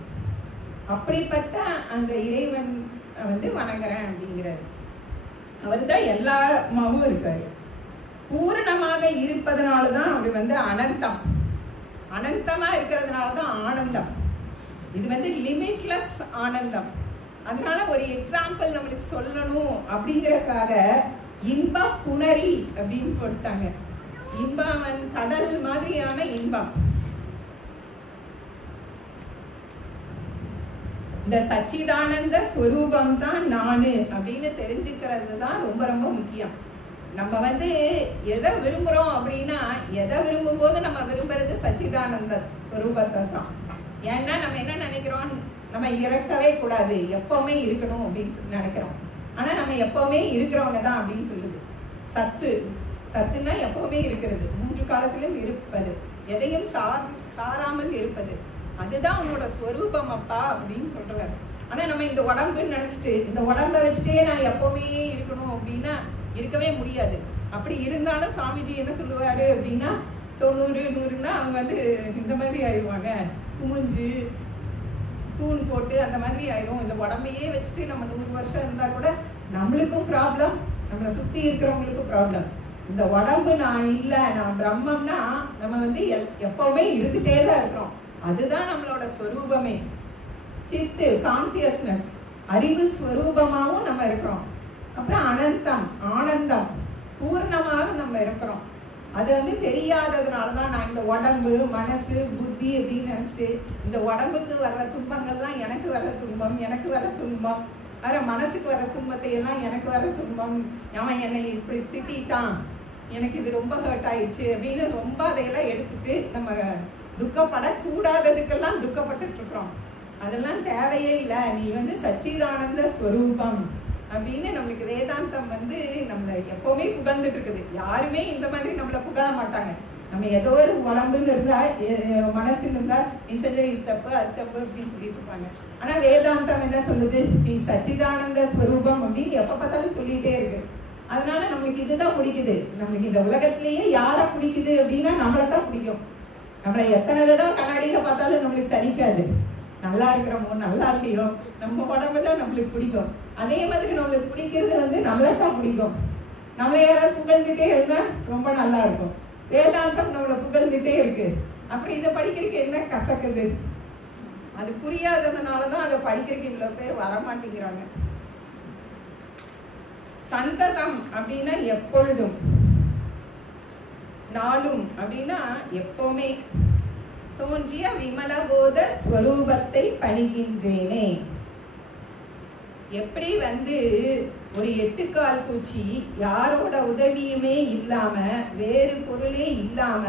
அப்படிப்பட்ட அந்த இறைவன் வந்து வணங்குறேன் அப்படிங்கிறாரு. அவர் தான் எல்லாமாவும் இருக்காரு. பூரணமாக இருப்பதனாலதான் அவர் வந்து அனந்தம். அனந்தமா இருக்கிறதுனாலதான் ஆனந்தம். இது வந்து லிமிட்லெஸ் ஆனந்தம். அதனால ஒரு எக்ஸாம்பிள் நம்மளுக்கு சொல்லணும் அப்படிங்கறதுக்காக இன்ப புணரி அப்படின்னு போட்டாங்க. இன்பம் வந்து கடல் மாதிரியான இன்பம். இந்த சச்சிதானந்த ஸ்வரூபம் தான் நானு அப்படின்னு தெரிஞ்சுக்கிறது தான் ரொம்ப ரொம்ப முக்கியம். நம்ம வந்து எதை விரும்புறோம் அப்படின்னா எதை விரும்பும் போது நம்ம விரும்புறது சச்சிதானந்த ஸ்வரூபத்தை தான். ஏன்னா நம்ம என்ன நினைக்கிறோம், நம்ம இறக்கவே கூடாது, எப்பவுமே இருக்கணும் அப்படின்னு நினைக்கிறோம். ஆனா நம்ம எப்பவுமே இருக்கிறவங்க தான் அப்படின்னு சொல்லுது. சத்து, சத்துன்னா எப்பவுமே இருக்கிறது, 3 காலத்திலும் இருப்பது, எதையும் சாராமல் இருப்பது, அதுதான் உன்னோட ஸ்வரூபம் அப்பா அப்படின்னு சொல்றாரு. ஆனா நம்ம இந்த உடம்புன்னு நினைச்சிட்டு இந்த உடம்பை வச்சுட்டே நான் எப்பவுமே இருக்கணும் அப்படின்னா இருக்கவே முடியாது. அப்படி இருந்தாலும் சாமிஜி என்ன சொல்லுவாரு அப்படின்னா 90 100ன்னா அவங்க வந்து இந்த மாதிரி ஆயிடுவாங்க, குமிஞ்சு கூன் போட்டு அந்த மாதிரி ஆயிரும். இந்த உடம்பையே வச்சுட்டு நம்ம 100 வருஷம் இருந்தா கூட நம்மளுக்கும் ப்ராப்ளம், நம்மளை சுத்தி இருக்கிறவங்களுக்கும் ப்ராப்ளம். இந்த உடம்பு நான் இல்ல, நான் பிரம்மம்னா நம்ம வந்து எப்பவுமே இருந்துட்டே தான் இருக்கிறோம். அதுதான் நம்மளோட ஸ்வரூபமே. சித்து, கான்சியஸ்னஸ், அறிவு ஸ்வரூபமாவும் நம்ம இருக்கிறோம். அப்புறம் அனந்தம், ஆனந்தம், பூர்ணமாக நம்ம இருக்கிறோம். அது வந்து தெரியாததுனாலதான் நான் இந்த உடம்பு மனசு புத்தி அப்படின்னு நினைச்சிட்டு இந்த உடம்புக்கு வர்ற துன்பங்கள்லாம் எனக்கு வர துன்பம், வர மனசுக்கு வர துன்பத்தை எல்லாம் எனக்கு வர துன்பம், அவன் என்னை இப்படி திட்டான், எனக்கு இது ரொம்ப ஹர்ட் ஆயிடுச்சு அப்படின்னு ரொம்ப அதையெல்லாம் எடுத்துட்டு நம்ம துக்கப்படக்கூடாததுக்கெல்லாம் துக்கப்பட்டுட்டு இருக்கிறோம். அதெல்லாம் தேவையே இல்லை. நீ வந்து சச்சிதானந்த ஸ்வரூபம் அப்படின்னு நம்மளுக்கு வேதாந்தம் வந்து நம்மளை எப்பவுமே புகழ்ந்துட்டு இருக்குது. யாருமே இந்த மாதிரி நம்மளை புகழ மாட்டாங்க. நம்ம ஏதோ ஒரு உடம்புன்னு இருந்தா மனசுன்னு இருந்தா நீ செஞ்ச இது தப்பு அது தப்பு அப்படின்னு சொல்லிட்டு இருப்பாங்க. ஆனா வேதாந்தம் என்ன சொல்லுது? நீ சச்சிதானந்த ஸ்வரூபம் அப்படின்னு எப்ப பார்த்தாலும் சொல்லிட்டே இருக்கு. அதனால நம்மளுக்கு இதுதான் பிடிக்குது. நம்மளுக்கு இந்த உலகத்திலேயே யாரை பிடிக்குது அப்படின்னா நம்மளைத்தான் பிடிக்கும். நம்மளை எத்தனை தடவை கண்ணாடியில பார்த்தாலும் நம்மளுக்கு சலிக்காது. நல்லா இருக்கிறோமோ நல்லா இல்லையோ நம்ம உடம்புதான் நம்மளுக்கு பிடிக்கும். அதே மாதிரி நம்மளுக்கு பிடிக்கிறது வந்து நம்மளைத்தான் பிடிக்கும். நம்மளை யாராவது புகழ்ந்துட்டே இருந்தா ரொம்ப நல்லா இருக்கும். வேதாந்தம் நம்மளை புகழ்ந்துட்டே இருக்கு. அப்படி இதை படிக்கிறதுக்கு என்ன கசக்குது? அது புரியாததுனாலதான் அதை படிக்கிறதுக்கு இவ்வளவு பேர் வரமாட்டேங்கிறாங்க. சந்ததம் அப்படின்னா எப்பொழுதும், நாளும் அப்படின்னா எப்பவுமே தோன்றிய விமலபோத ஸ்வரூபத்தை பணிகின்றேனே. எப்படி வந்து ஒரு 8 கால் பூச்சி யாரோட உதவியுமே இல்லாம வேறு பொருளே இல்லாம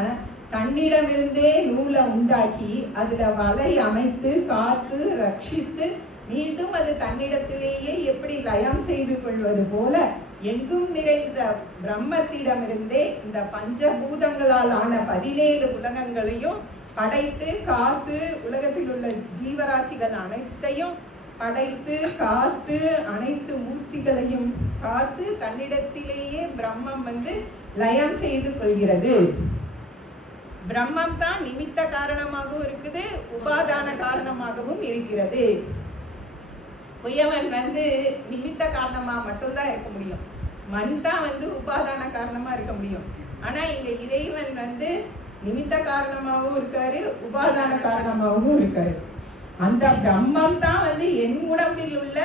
தன்னிடமிருந்தே நூலை உண்டாக்கி அதுல வலை அமைத்து காத்து ரட்சித்து மீண்டும் அது தன்னிடத்திலேயே எப்படி லயம் செய்து கொள்வது போல எங்கும் நிறைந்த பிரம்மத்திடமிருந்தே இந்த பஞ்சபூதங்களால் ஆன 17 உலகங்களையும் படைத்து காத்து உலகத்தில் உள்ள ஜீவராசிகள் அனைத்தையும் படைத்து காத்து அனைத்து மூர்த்திகளையும் காத்து தன்னிடத்திலேயே பிரம்மம் வந்து லயம் செய்து கொள்கிறது. பிரம்மம் தான் நிமித்த காரணமாகவும் இருக்குது, உபாதான காரணமாகவும் இருக்கிறது. உயவன் வந்து நிமித்த காரணமா மட்டும்தான் இருக்க முடியும். மண் தான் வந்து உபாதான காரணமா இருக்க முடியும். ஆனா இங்க இறைவன் வந்து நிமித்த காரணமாகவும் இருக்காரு, உபாதான காரணமாகவும் இருக்காரு. அந்த பிரம்மம் தான் வந்து என் உடம்பில் உள்ள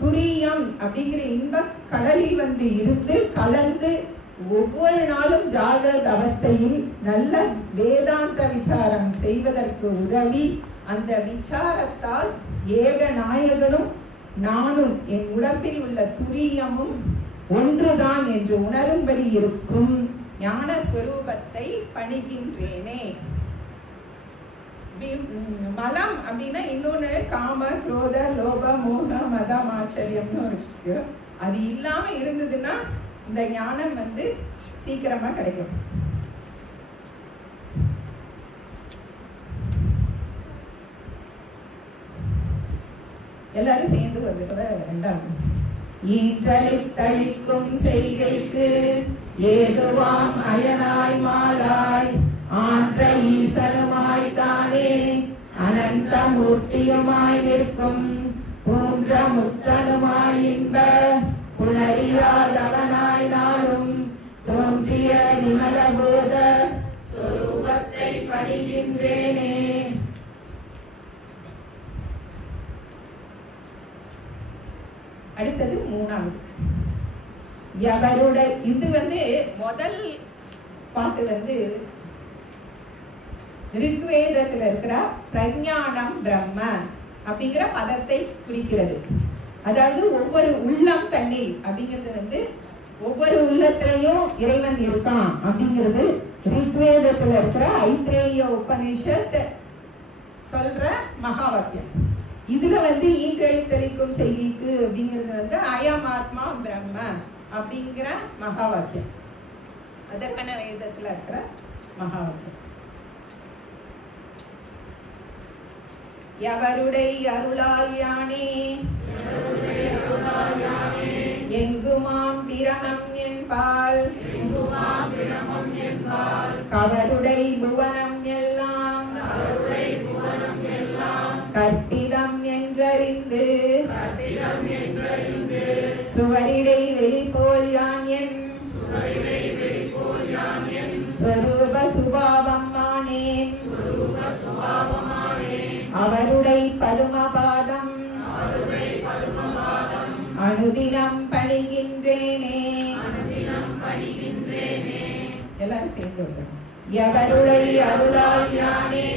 துரியம் அப்படிங்கிற இன்ப கடலில் வந்து இருந்து கலந்து ஒவ்வொரு நாளும் ஜாகிரத அவஸ்தையில் நல்ல வேதாந்த விசாரம் செய்வதற்கு உதவி அந்த விசாரத்தால் ஏக நாயகனும் நானும் என் உடம்பில் உள்ள துரியமும் ஒன்றுதான் என்று உணரும்படி இருக்கும் ஞான ஸ்வரூபத்தை பணிகின்றேனே. மலம் அப்படின்னா இன்னொன்னு காம குரோத லோப மோக மதம் ஆச்சரியம்னு இருக்கு. அது இல்லாம இருந்ததுன்னா இந்த ஞானம் வந்து சீக்கிரமா கிடைக்கும். எல்லாரும் சேர்ந்து ஒரு தடவை ரெண்டாவது. ஈன்றளித்தளிக்கும் செய்கைக்கு ஏதுவாம் அயனாய் மாலாய் ஆன்ற ஈசனுமாய் தானே அனந்த மூர்த்தியுமாய் நிற்கும் பூன்ற முத்தனுமாய் இன்ப புணரியாதவனாய் நாளும் தோன்றிய விமலபோத சொரூபத்தை பணிகின்றேனே. அடுத்தது மூணாவது. எவருடைய இது வந்து முதல் பாட்டு வந்து ரிக்வேதத்துல இருக்கிற பிரஞானம் பிரம்ம அப்படிங்கிற பதத்தை குறிக்கிறது. அதாவது ஒவ்வொரு உள்ளம் தண்ணீர் அப்படிங்கிறது வந்து ஒவ்வொரு உள்ளத்திலையும் இறைவன் இருக்கான் அப்படிங்கிறது ரிக்வேதத்துல இருக்கிற ஐத்ரேய உபனிஷத் சொல்ற மகா வாக்கியம். இதுல வந்து ஈன்றெழுத்தளிக்கும் செய்திக்கு அப்படிங்கிறது வந்து அயம் ஆத்மா பிரம்ம அப்படிங்கிற மகா வாக்கியம். அதர்வண வேதத்துல இருக்கிற மகா வாக்கியம். எவருடைய அருளால் யானே எங்குமாம் பிரமம் என்பால் கவருடை புவனம் எல்லாம் கற்பிதம் என்றறிந்து சுவரிடை வெளிபோல் யான் என் ஸ்வரூப சுபாவம் ஆனேன். அவருடை பதுமபாதம் அனுதினம் பணிகின்றேனே. எல்லாரும் சேர்ந்து வந்தோம். எவருடைய அருளால் யானே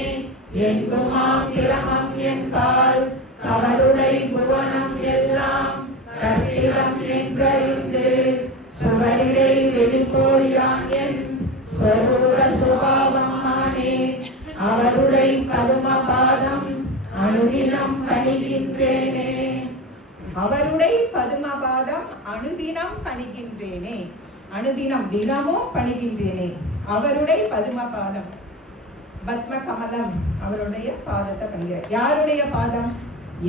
எங்குமாம் பிரமம் என்பால் அவருடைய புவனம் எல்லாம் கற்பிதம் என்றறிந்து சுவரிடை வெளிப்போல் யான் என் சொரூப சுபாவம் ஆனே அவருடைய பதுமபாதம் அனுதினம் பணிகின்றேனே. அவருடைய பதுமபாதம் அனுதினம் பணிகின்றேனே. அனுதினம் தினமும் பணிகின்றேனே. அவருடைய பதுமபாதம் பத்ம கமலம் அவருடைய பாதத்தை பணிகிறார். யாருடைய பாதம்?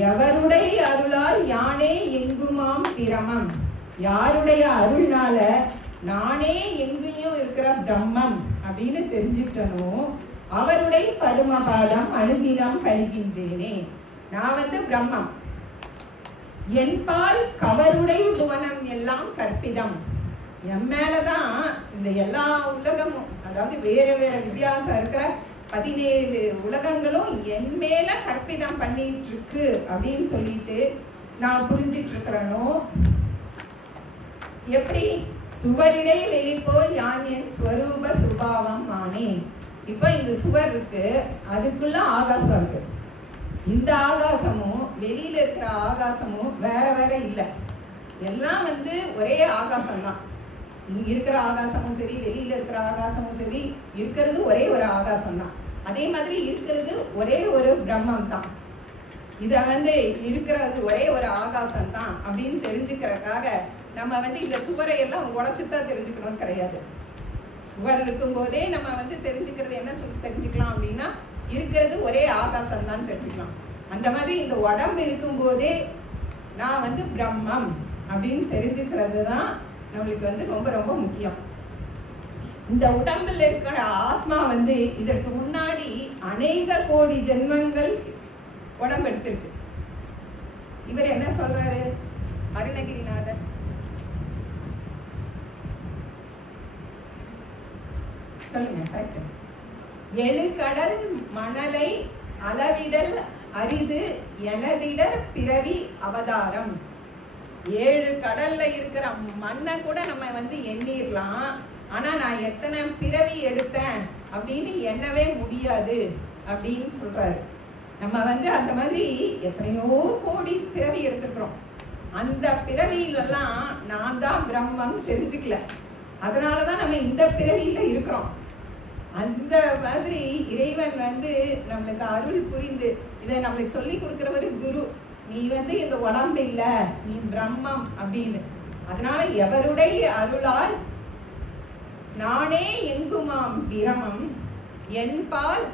எவருடைய அருளால் யானே எங்குமாம் பிரமம். யாருடைய அருள்னால நானே எங்கேயும் இருக்கிற பிரம்மம் அப்படின்னு தெரிஞ்சுட்டனோ அவருடைய பதுமபாதம் அனுதினம் பணிகின்றேனே. நான் வந்து பிரம்மம். என்பால் கவருடைய புவனம் எல்லாம் கற்பிதம். என் மேலதான் இந்த எல்லா உலகமும், அதாவது வேற வேற வித்தியாசம் இருக்கிற 17 உலகங்களும் என் மேல கற்பிதம் பண்ணிட்டு இருக்கு அப்படின்னு சொல்லிட்டு நான் புரிஞ்சிட்டு இருக்கிறனோ. எப்படி? சுவரிடை வெளிப்போல் யான் என் ஸ்வரூப சுபாவம் ஆனேன். இப்ப இந்த சுவர் இருக்கு, அதுக்குள்ள ஆகாசம் இருக்கு. இந்த ஆகாசமும் வெளியில இருக்கிற ஆகாசமும் வேற வேற இல்லை. எல்லாம் வந்து ஒரே ஆகாசம் தான். இங்க இருக்கிற ஆகாசமும் சரி, வெளியில இருக்கிற ஆகாசமும் சரி, இருக்கிறது ஒரே ஒரு ஆகாசம் தான். அதே மாதிரி இருக்கிறது ஒரே ஒரு பிரம்மம் தான். இத வந்து இருக்கிறது ஒரே ஒரு ஆகாசம் தான் அப்படின்னு தெரிஞ்சுக்கிறதுக்காக நம்ம வந்து இந்த சுவரை எல்லாம் உடைச்சுதான் தெரிஞ்சுக்கணும்னு கிடையாது. சுவர் இருக்கும் போதே நம்ம வந்து தெரிஞ்சுக்கிறது என்ன தெரிஞ்சுக்கலாம் அப்படின்னா, இருக்கிறது ஒரே ஆகாசம் தான் தெரிஞ்சுக்கலாம். அந்த மாதிரி இந்த உடம்பு இருக்கும் போதே நான் வந்து பிரம்மம் அப்படின்னு தெரிஞ்சுக்கிறது தான் நம்மளுக்கு வந்து ரொம்ப ரொம்ப முக்கியம். இந்த உடம்புல இருக்கிற ஆத்மா வந்து இதற்கு முன்னாடி அநேக கோடி ஜென்மங்கள் உடம்பு எடுத்திருக்கு. இவர் என்ன சொல்றாரு அருணகிரிநாதர்? சொல்லுங்க. எழு கடல் மணலை அளவிடல் அரிது எனதிடர் பிறவி அவதாரம். 7 கடல்ல இருக்கிற மண்ணை கூட நம்ம வந்து எண்ணிடலாம். ஆனா நான் எத்தனை பிறவி எடுத்தேன் அப்படின்னு எண்ணவே முடியாது அப்படின்னு சொல்றாரு. நம்ம வந்து அந்த மாதிரி எத்தனையோ கோடி பிறவி எடுத்துக்கிறோம். அந்த பிறவியிலெல்லாம் நான் தான் பிரம்மம் தெரிஞ்சுக்கல. அதனாலதான் நம்ம இந்த பிறவியில இருக்கிறோம். அந்த மாதிரி இறைவன் வந்து நம்மளுக்கு அருள் புரிந்து இதை நம்மளுக்கு சொல்லி கொடுக்கிறவரு குரு. நீ வந்து இந்த உடம்பு இல்ல, நீ பிரம்மம் அப்படின்னு. அதனால எவருடைய அருளால் நானே எங்குமாம் பிரமம் என்பால்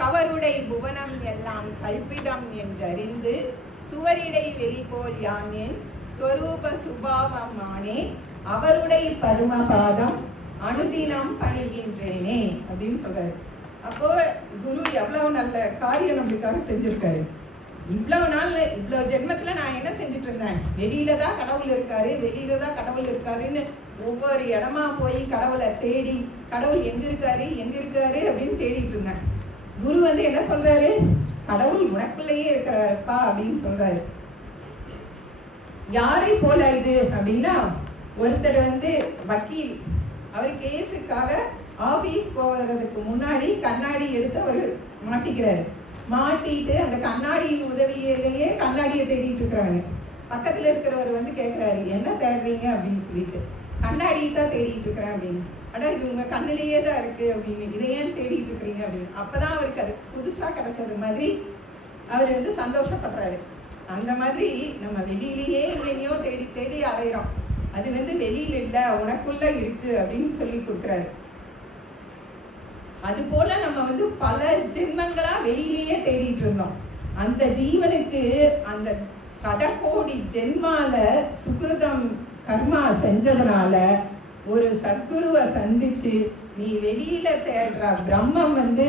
கவருடை புவனம் எல்லாம் கல்பிதம் என்றறிந்து சுவரிடை வெளிபோல் யானேன் ஸ்வரூப சுபாவமானே அவருடைய பதுமபாதம் அனுதினம் பணிகின்றேனே அப்படின்னு சொல்றாரு. அப்போ குரு எவ்வளவு நல்ல காரியம் நம்மளுக்காக செஞ்சிருக்காரு. இவ்வளவு நாள் இவ்வளவு ஜென்மத்துல நான் என்ன செஞ்சுட்டு இருந்தேன்? வெளியில தான் கடவுள் இருக்காரு, வெளியில தான் கடவுள் இருக்காருன்னு ஒவ்வொரு இடமா போய் கடவுளை தேடி கடவுள் எங்க இருக்காரு அப்படின்னு தேடிட்டு இருந்தேன். குரு வந்து என்ன சொல்றாரு? கடவுள் உனக்குள்ளேயே இருக்கிறாருப்பா அப்படின்னு சொல்றாரு. யாரை போல இது அப்படின்னா, ஒருத்தர் வந்து வக்கீல், அவர் கேஸுக்காக ஆபீஸ் போகிறதுக்கு முன்னாடி கண்ணாடி எடுத்து அவர் மாட்டிக்கிறாரு. மாட்டிட்டு அந்த கண்ணாடியின் உதவியிலேயே கண்ணாடியை தேடிட்டு இருக்கிறாங்க. பக்கத்துல இருக்கிறவர் வந்து கேட்கிறாரு, என்ன தேடுறீங்க அப்படின்னு சொல்லிட்டு. கண்ணாடியை தான் தேடிட்டு இருக்கிறேன் அப்படின்னு. அடா இது உங்க கண்ணிலேயே தான் இருக்கு அப்படின்னு, இதை ஏன் தேடிட்டு இருக்கிறீங்க அப்படின்னு. அப்பதான் அவருக்கு அது புதுசா கிடைச்சது மாதிரி அவர் வந்து சந்தோஷப்படுறாரு. அந்த மாதிரி நம்ம வெளியிலேயே எங்கேயோ தேடி தேடி அலையிறோம். அது வந்து வெளியில இல்ல, உனக்குள்ள இருக்கு அப்படின்னு சொல்லி கொடுக்குறாரு. அது போல நம்ம வந்து பல ஜென்மங்களா வெளியிலேயே தேடிட்டு இருந்தோம். அந்த ஜீவனுக்கு அந்த சதகோடி ஜென்மால சுகிருதம் கர்மா செஞ்சதுனால ஒரு சத்குருவை சந்திச்சு, நீ வெளியில தேடுற பிரம்மம் வந்து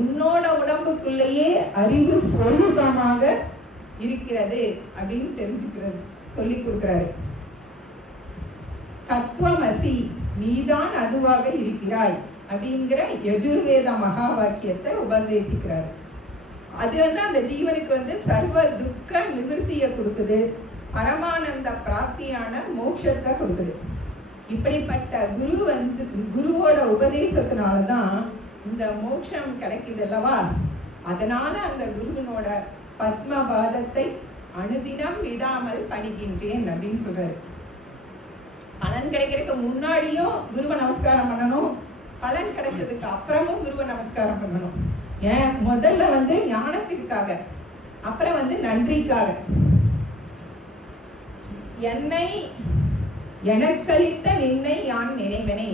உன்னோட உடம்புக்குள்ளேயே அறிவு ஸ்வரூபமாக இருக்கிறது அப்படின்னு தெரிஞ்சுக்கிறது சொல்லி கொடுக்கிறாரு. தத்துவமசி, நீதான் அதுவாக இருக்கிறாய் அப்படிங்கிற யஜுர்வேத மகா வாக்கியத்தை உபதேசிக்கிறார். அது வந்து அந்த ஜீவனுக்கு வந்து சர்வ துக்க நிவர்த்தியை கொடுக்குது, பரமானந்த பிராப்தியான மோட்சத்தை கொடுக்குது. இப்படிப்பட்ட குருவோட உபதேசத்தினாலதான் இந்த மோட்சம் கிடைக்குது அல்லவா. அதனால அந்த குருவனோட பத்மபாதத்தை அனுதினம் விடாமல் பணிகின்றேன் அப்படின்னு சொல்றாரு. பலன் கிடைக்கிறதுக்கு முன்னாடியும் குருவை நமஸ்காரம் பண்ணணும், பலன் கிடைச்சதுக்கு அப்புறமும் குருவை நமஸ்காரம் பண்ணணும். ஏன் முதல்ல ஞானத்திற்காக, அப்புறம் நன்றிக்காக. என்னை எனக்களித்த நின்னை யான் நினைவனே.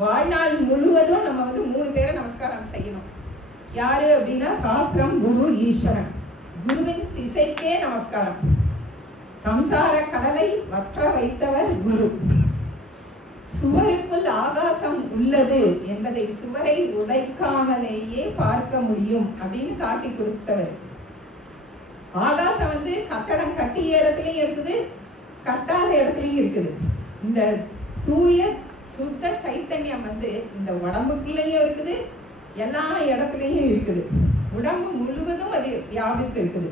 வாழ்நாள் முழுவதும் நம்ம 3 பேரை நமஸ்காரம் செய்யணும். யாரு அப்படின்னா சாஸ்திரம், குரு, ஈஸ்வரன். குருவின் திசைக்கே நமஸ்காரம். சம்சார கடலை வற்ற வைத்தவர் குரு. சுவருக்குள் ஆகாசம் உள்ளது என்பதை சுவரை உடைக்காமலேயே பார்க்க முடியும் அப்படின்னு காட்டி கொடுத்தவர். ஆகாசம் கட்டடம் கட்டிய இடத்துலயும் இருக்குது, கட்டாத இடத்துலயும் இருக்குது. இந்த தூய சுத்த சைத்தன்யம் இந்த உடம்புக்குள்ளேயும் இருக்குது, எல்லா இடத்துலயும் இருக்குது. உடம்பு முழுவதும் அது வியாபித்து இருக்குது.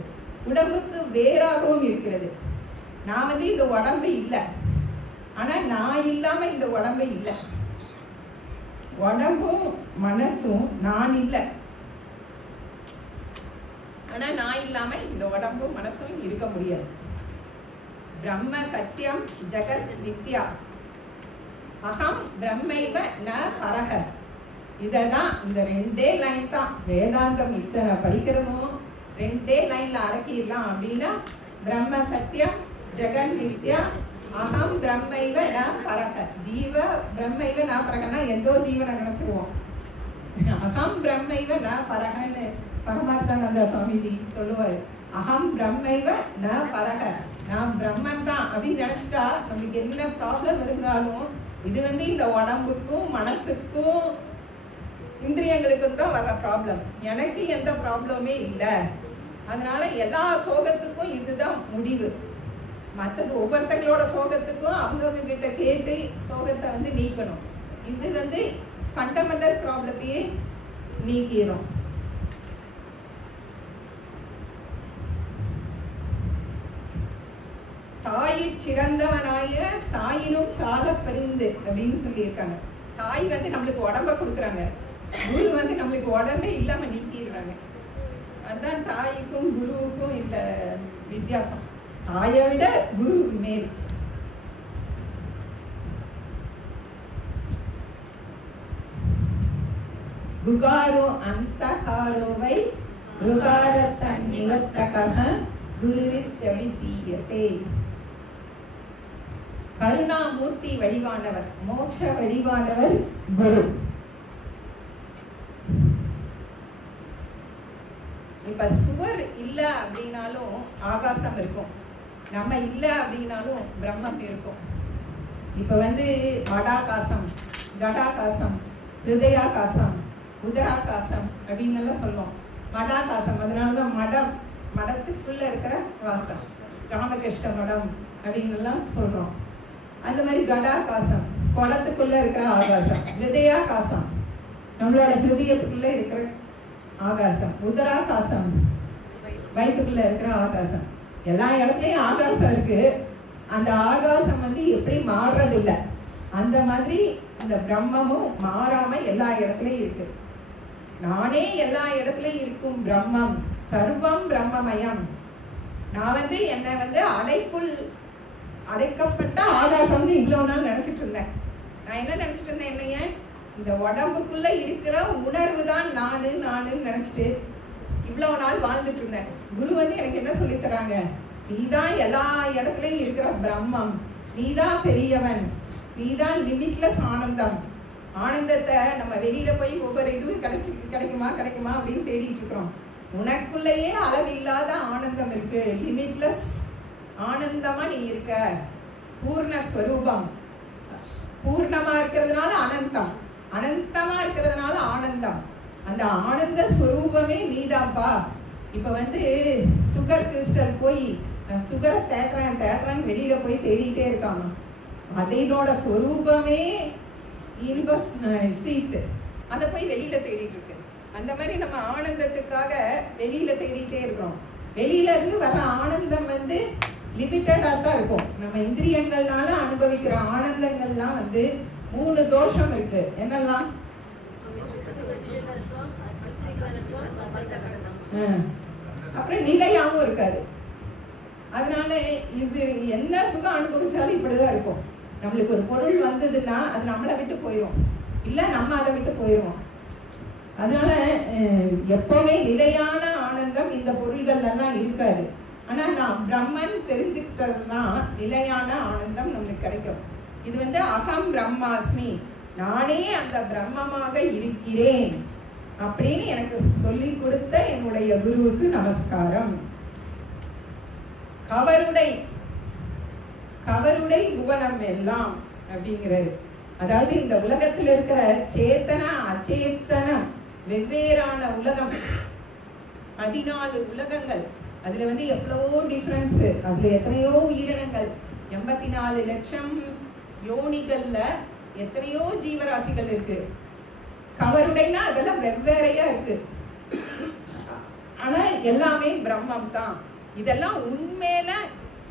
உடம்புக்கு வேறாகவும் இருக்கிறது. நான் இந்த உடம்பு இல்லை, ஆனா நான் இல்லாம இந்த உடம்பு இல்லை. உடம்பும் மனசும் நான் இல்லை, ஆனா நான் இல்லாம இந்த உடம்பும் மனசும் இருக்க முடியாது. பிரம்ம சத்தியம் ஜெகத் மித்யா அகம் பிரம்மைவ ந பரஹ. இததான் இந்த 2 லைன் தான் வேதாந்தம். இத்தனை படிக்கிறதும் 2 லைன்ல அடக்கிடலாம் அப்படின்னா பிரம்ம சத்தியம் ஜெகன் மித்யா அகம் பிரம்மைவ ந பரஹ. ஜீவ பிரம்மைவ ந பரஹனா எந்தோ ஜீவனை நினைச்சிருவோம். அகம் பிரம்மைவ ந பரஹன்னு பரமாத்மானந்த சுவாமிஜி சொல்லுவாரு. அகம் பிரம்மைவ ந பரஹ, நான் பிரம்மன் தான் அப்படின்னு நினைச்சிட்டா நம்மளுக்கு என்ன ப்ராப்ளம் இருந்தாலும் இது இந்த உடம்புக்கும் மனசுக்கும் இந்திரியங்களுக்கும் தான் வர்ற ப்ராப்ளம். எனக்கு எந்த ப்ராப்ளமே இல்லை. அதனால எல்லா சோகத்துக்கும் இதுதான் முடிவு. மற்றது ஒவ்வொருத்தங்களோட சோகத்துக்கும் அவங்கவுங்க கிட்ட கேட்டு சோகத்தை நீக்கணும். இது ஃபண்டமெண்டல் ப்ராப்ளத்தையே நீக்கிடும். தாயிற் சிறந்தவனாய தாயினும் சால பரிந்து அப்படின்னு சொல்லியிருக்காங்க. தாய் நம்மளுக்கு உடம்ப கொடுக்குறாங்க, குரு நம்மளுக்கு உடம்பே இல்லாம நீக்கிடுறாங்க. அதுதான் தாய்க்கும் குருவுக்கும் இல்ல வித்தியாசம். தாயை விட குரு மேல். குகாரோ அந்தகாரோவை ருகார சந்நிவர்த்தகः குருரித்யவிதீயதே. கருணாமூர்த்தி வடிவானவர், மோட்ச வடிவானவர் குரு. இப்ப சுவர் இல்ல அப்படின்னாலும் ஆகாசம் இருக்கும், நம்ம இல்ல அப்படின்னாலும் பிரம்மம் இருக்கும். இப்ப மடாகாசம், கடாகாசம், ஹிருதயாகாசம், உதராகாசம் அப்படின்னு எல்லாம் சொல்லுவோம். மடாகாசம் அதனாலதான் மடத்துக்குள்ள இருக்கிற வாசம், ராமகிருஷ்ண மடம் அப்படின்னு எல்லாம் சொல்றோம். அந்த மாதிரி கடாகாசம் குளத்துக்குள்ள இருக்கிற ஆகாசம், ஹிருதயாகாசம் நம்மளோட ஹிருதயத்துக்குள்ள இருக்கிற ஆகாசம், உதராகாசம் வயிற்றுக்குள்ள இருக்கிற ஆகாசம். எல்லா இடத்துலயும் ஆகாசம் இருக்கு. அந்த ஆகாசம் எப்படி மாறுறது இல்லை, அந்த மாதிரி இந்த பிரம்மமும் மாறாம எல்லா இடத்துலயும் இருக்கு. நானே எல்லா இடத்துலயும் இருக்கும் பிரம்மம், சர்வம் பிரம்மமயம். நான் என்னை அடைக்குள் அடைக்கப்பட்ட ஆகாசம் இவ்வளவு நாள் நினைச்சிட்டு இருந்தேன். நான் என்ன நினைச்சிட்டு இருந்தேன், என்னைய இந்த உடம்புக்குள்ள இருக்கிற உணர்வு தான் நானுன்னு நினைச்சிட்டு இவ்வளவு நாள் வாழ்ந்துட்டு இருந்தேன். குரு எனக்கு என்ன சொல்லி தராங்க, நீதான் எல்லா இடத்துலயும் இருக்கிற பிரம்மம், நீதான் பெரியவன், நீதான் லிமிட்லெஸ் ஆனந்தம். ஆனந்தத்தை நம்ம வெளியில போய் ஒவ்வொரு இதுவும் கிடைக்குமா அப்படின்னு தேடிட்டு இருக்கிறோம். உனக்குள்ளேயே அளவில்லாத ஆனந்தம் இருக்கு, லிமிட்லெஸ் ஆனந்தமா நீ இருக்க. பூர்ணஸ்வரூபம், பூர்ணமா இருக்கிறதுனால அனந்தம், அனந்தமா இருக்கிறதுனால ஆனந்தம். அந்த ஆனந்த ஸ்வரூபமே நீதான்ப்பா. இப்ப சுகர் கிறிஸ்டல் போய் நான் சுகரை தேடுறேன்னு வெளியில போய் தேடிட்டே இருக்காங்க. அதனோட ஸ்வரூபமே இன்ப ஸ்வீட், அதை போய் வெளியில தேடிட்டு இருக்கு. அந்த மாதிரி நம்ம ஆனந்தத்துக்காக வெளியில தேடிட்டே இருக்கிறோம். வெளியில இருந்து வர ஆனந்தம் லிமிட்டடா தான் இருக்கும். நம்ம இந்திரியங்கள்னால அனுபவிக்கிற ஆனந்தங்கள்லாம் வந்து 3 தோஷம் இருக்கு. என்னெல்லாம்? அப்புறம் நிலையாவும் இருக்காது. அதனால இது என்ன சுகம் அனுபவிச்சாலும் இப்படிதான் இருக்கும். நம்மளுக்கு ஒரு பொருள் வந்ததுன்னா அது நம்மளை விட்டு போயிடும், இல்ல நம்ம அதை விட்டு போயிடுவோம். அதனால எப்பவுமே நிலையான ஆனந்தம் இந்த பொருள்கள் எல்லாம் இருக்காது. ஆனா நான் பிரம்மன் தெரிஞ்சுக்கிட்டதுதான் நிலையான ஆனந்தம் நம்மளுக்கு கிடைக்கும். இது வந்து அகம் பிரம்மாஸ்மி, நானே அந்த பிரம்மமாக இருக்கிறேன் அப்படின்னு எனக்கு சொல்லி கொடுத்த என்னுடைய குருவுக்கு நமஸ்காரம். கவருடை புவனம் எல்லாம் அப்படிங்கிறது, அதாவது இந்த உலகத்தில் இருக்கிற சேத்தன அச்சேத்தனம் வெவ்வேறான உலகம், 14 உலகங்கள். அதுல வந்து எவ்வளவோ டிஃபரன்ஸ், அதுல எத்தனையோ உயிரினங்கள், 84 லட்சம் யோனிகள்ல எத்தனையோ ஜீவராசிகள் இருக்கு. கவருடைனா அதெல்லாம் வெவ்வேறையா இருக்கு, ஆனா எல்லாமே பிரம்மம் தான். இதெல்லாம் உண்மையில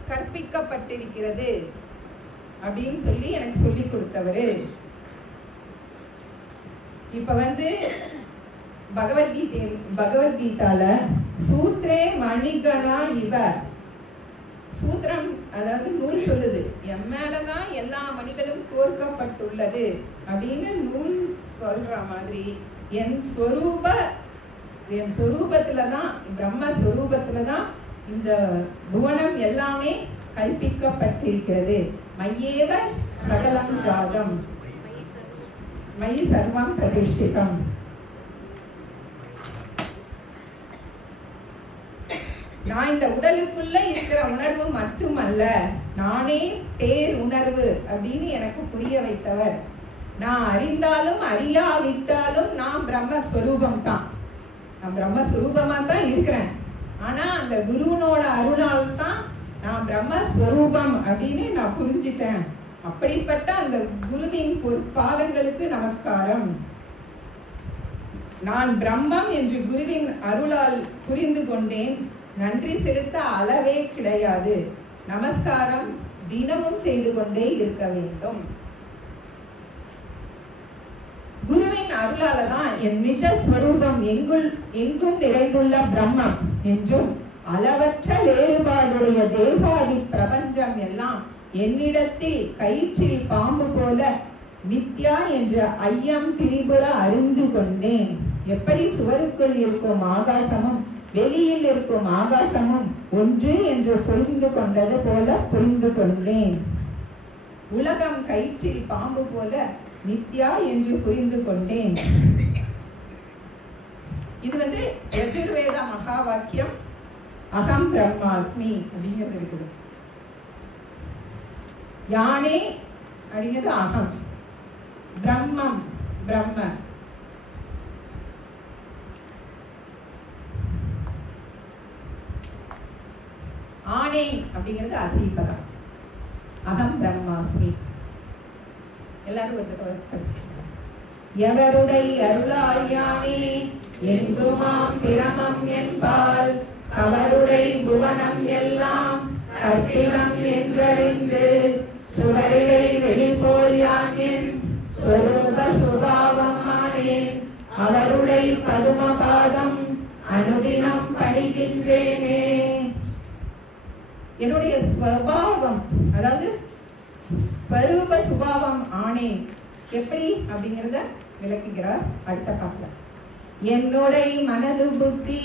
கற்பிக்கப்பட்டிருக்கிறது அப்படின்னு சொல்லி எனக்கு சொல்லி கொடுத்தவரு. இப்ப வந்து பகவத்கீதால சூத்ரே மணிகணா இவ, சூத்திரம் அதாவது நூல் சொல்லுது, என் மேலதான் எல்லா மணிகளும் கோர்க்கப்பட்டுள்ளது அப்படின்னு நூல் சொல்ற மாதிரி என் சொரூபத்துலதான், பிரம்மஸ்வரூபத்துலதான் இந்த புவனம் எல்லாமே கல்பிக்கப்பட்டிருக்கிறது. மையேவ சகலம் ஜாதம் மயி சர்வம் பிரதிஷ்டிதம். நான் இந்த உடலுக்குள்ள இருக்கிற உணர்வு மட்டுமல்ல, நானே பேர் உணர்வு அப்படின்னு எனக்கு புரிய வைத்தவர். நான் அறிந்தாலும் அறியாவிட்டாலும் நான் பிரம்மஸ்வரூபம் தான், நான் பிரம்மஸ்வரூபமா தான் இருக்கிறேன். ஆனா அந்த குருவனோட அருளால் தான் நான் பிரம்மஸ்வரூபம் அப்படின்னு நான் புரிஞ்சிட்டேன். அப்படிப்பட்ட அந்த குருவின் பாதங்களுக்கு நமஸ்காரம். நான் பிரம்மம் என்று குருவின் அருளால் புரிந்து கொண்டேன். நன்றி செலுத்த அளவே கிடையாது. நமஸ்காரம் தினமும் செய்து கொண்டே இருக்க வேண்டும். குருவின் அருளாலதான் என் நிஜ ஸ்வரூபம் எங்கும் நிறைந்துள்ள பிரம்மம் என்றும், அளவற்ற வேறுபாடுடைய தேகாதி பிரபஞ்சம் எல்லாம் என்னிடத்தில் கயிற்றில் பாம்பு போல மித்யா என்ற ஐயம் திரிபுர அறிந்து கொண்டேன். எப்படி சுவருக்குள் இருக்கும் ஆகாசமும் வெளியில் இருக்கும் ஆகாசமும் ஒன்று என்று புரிந்து கொண்டது போல புரிந்து கொண்டேன். உலகம் கயிற்றில் பாம்பு போல மித்யா என்று புரிந்து கொண்டேன். இது வந்து யஜுர்வேத மகா வாக்கியம் அகம் பிரம்மாஸ்மி அப்படிங்கிறது இருக்குது. யானே அப்படிங்கிறது அகம், பிரம்மம் பிரம்ம, ஆனே அப்படிங்கிறது அசீபதம். அகம் பிரம்மாஸ்மி. எல்லாரும் ஒரு படிச்சு, எவருடை அருளால் யானே எங்குமாம் பிரமம் என்பால் அவருடை புவனம் எல்லாம் கற்பிதம் என்றறிந்து சுவரிடை வெளிபோல் யான் என் சொரூப சுபாவம் ஆனேன். அவருடை பதுமபாதம் அனுதினம் பணிகின்றேனே. என்னுடைய ஸ்வபாவம் அதாவது ஸ்வரூப சுபாவம் ஆனேன். எப்படி அப்படிங்கிறத விளக்குகிறார் அடுத்த பாட்டுல. என்னுடைய மனது புத்தி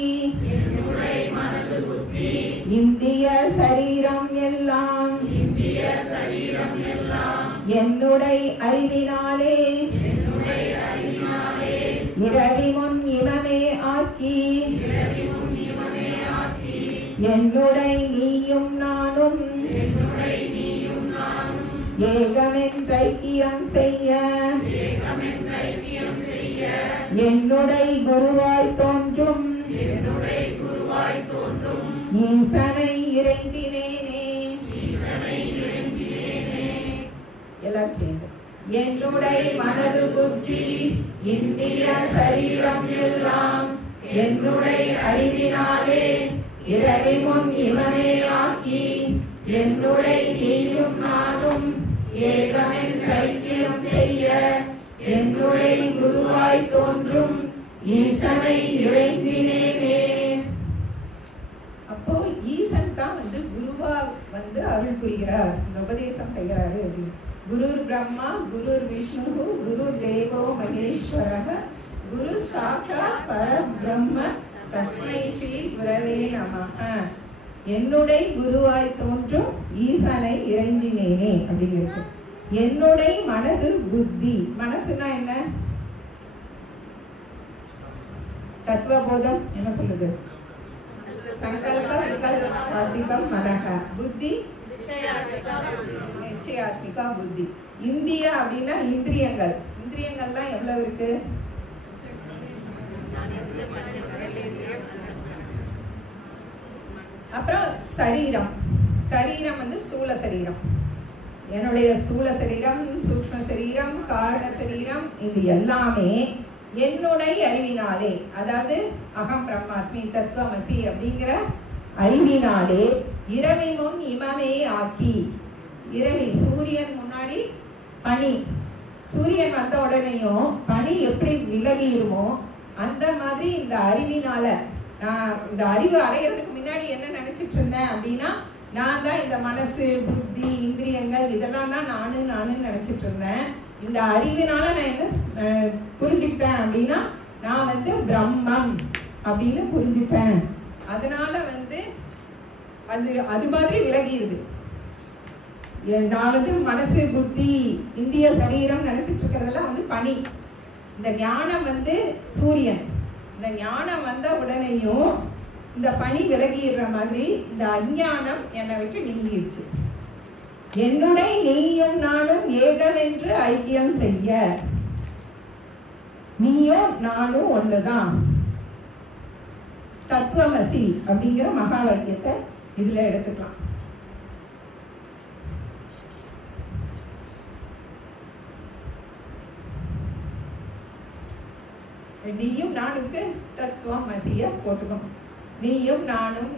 இந்திய சரீரம் எல்லாம் என்னுடைய அறிவினாலே இரவி முன் இமமே ஆக்கி என்னுடைய நீயும் நானும் ஏகமென்றைக்கியம் செய்ய என்னுடைய குருவாய் தோன்றும் ஈசனை இறைஞ்சினேனே. எல்லாரும் சேர்ந்து, என்னுடைய மனது புத்தி இந்திய சரீரம் எல்லாம் என்னுடைய அறிவினாலே இரவி முன் இமமே ஆக்கி என்னுடை நீயும் நானும் ஏகமென்று ஐக்கியம் செய்ய என்னுடை குருவாய் தோன்றும் ஈசனை இறைஞ்சினேனே. அப்போ ஈசன் தான் வந்து குருவா வந்து அருள் புரிகிறார், உபதேசம் செய்கிறாரு. குருர் பிரம்மா குருர் விஷ்ணு குருர் தேவோ மகேஸ்வரः குரு சாட்சாத் பரபிரம்ம தஸ்மை ஸ்ரீ குரவே நமः. என்னுடைய குருவாய் தோன்றும் ஈசனை இறைஞ்சினேனே அப்படிங்கிறது. என்னுடைய மனது புத்தி, மனசுனா என்ன? தத்துவபோதம் என்ன சொல்லுது? சங்கல்ப விகல்பம் மனக. புத்தி நிச்சயாத்மிகா புத்தி. இந்திய அப்படின்னா இந்திரியங்கள். இந்திரியங்கள்லாம் எவ்வளவு இருக்கு? அப்புறம் சரீரம். சரீரம் வந்து ஸ்தூல சரீரம். என்னுடைய ஸ்தூல சரீரம், சூக்ஷ்ம சரீரம், காரண சரீரம், இது எல்லாமே என்னுடைய அறிவினாலே, அதாவது அகம் பிரம்மாஸ்மி தத்துவமசி அப்படிங்கிற அறிவினாலே இரவி முன் இமமே ஆக்கி. இரவி சூரியன் முன்னாடி பனி, சூரியன் வந்த உடனேயும் பனி எப்படி விலகிருமோ அந்த மாதிரி இந்த அறிவினால, நான் இந்த அறிவு அடையிறதுக்கு முன்னாடி என்ன நினைச்சிட்டு இருந்தேன் அப்படின்னா, நான் தான் இந்த மனசு புத்தி இந்திரியங்கள் இதெல்லாம் தான் நானு நினைச்சிட்டு இருந்தேன். இந்த அறிவினால நான் என்ன புரிஞ்சுக்கிட்டேன் அப்படின்னா, நான் வந்து பிரம்மம் அப்படின்னு புரிஞ்சுப்பேன். அதனால வந்து அது மாதிரி விலகிடுது. நான் வந்து மனசு புத்தி இந்திய சரீரம் நினைச்சிட்டு இருக்கிறதெல்லாம் வந்து பனி. இந்த ஞானம் வந்து சூரியன். இந்த ஞானம் வந்த உடனேயும் இந்த பனி விலகிடுற மாதிரி இந்த அஞ்ஞானம் என்னை விட்டு நீங்கிடுச்சு. என்னுடைய நீயும் நானும் ஏகம் என்று ஐக்கியம் செய்ய. நீயும் நானும் ஒண்ணுதான். தத்துவமசி அப்படிங்கிற மகா வாக்கியத்தை இதுல எடுத்துக்கலாம். நீயும் நானுக்கு தத்துவமசிய போட்டுக்கணும். நீயும் நானும்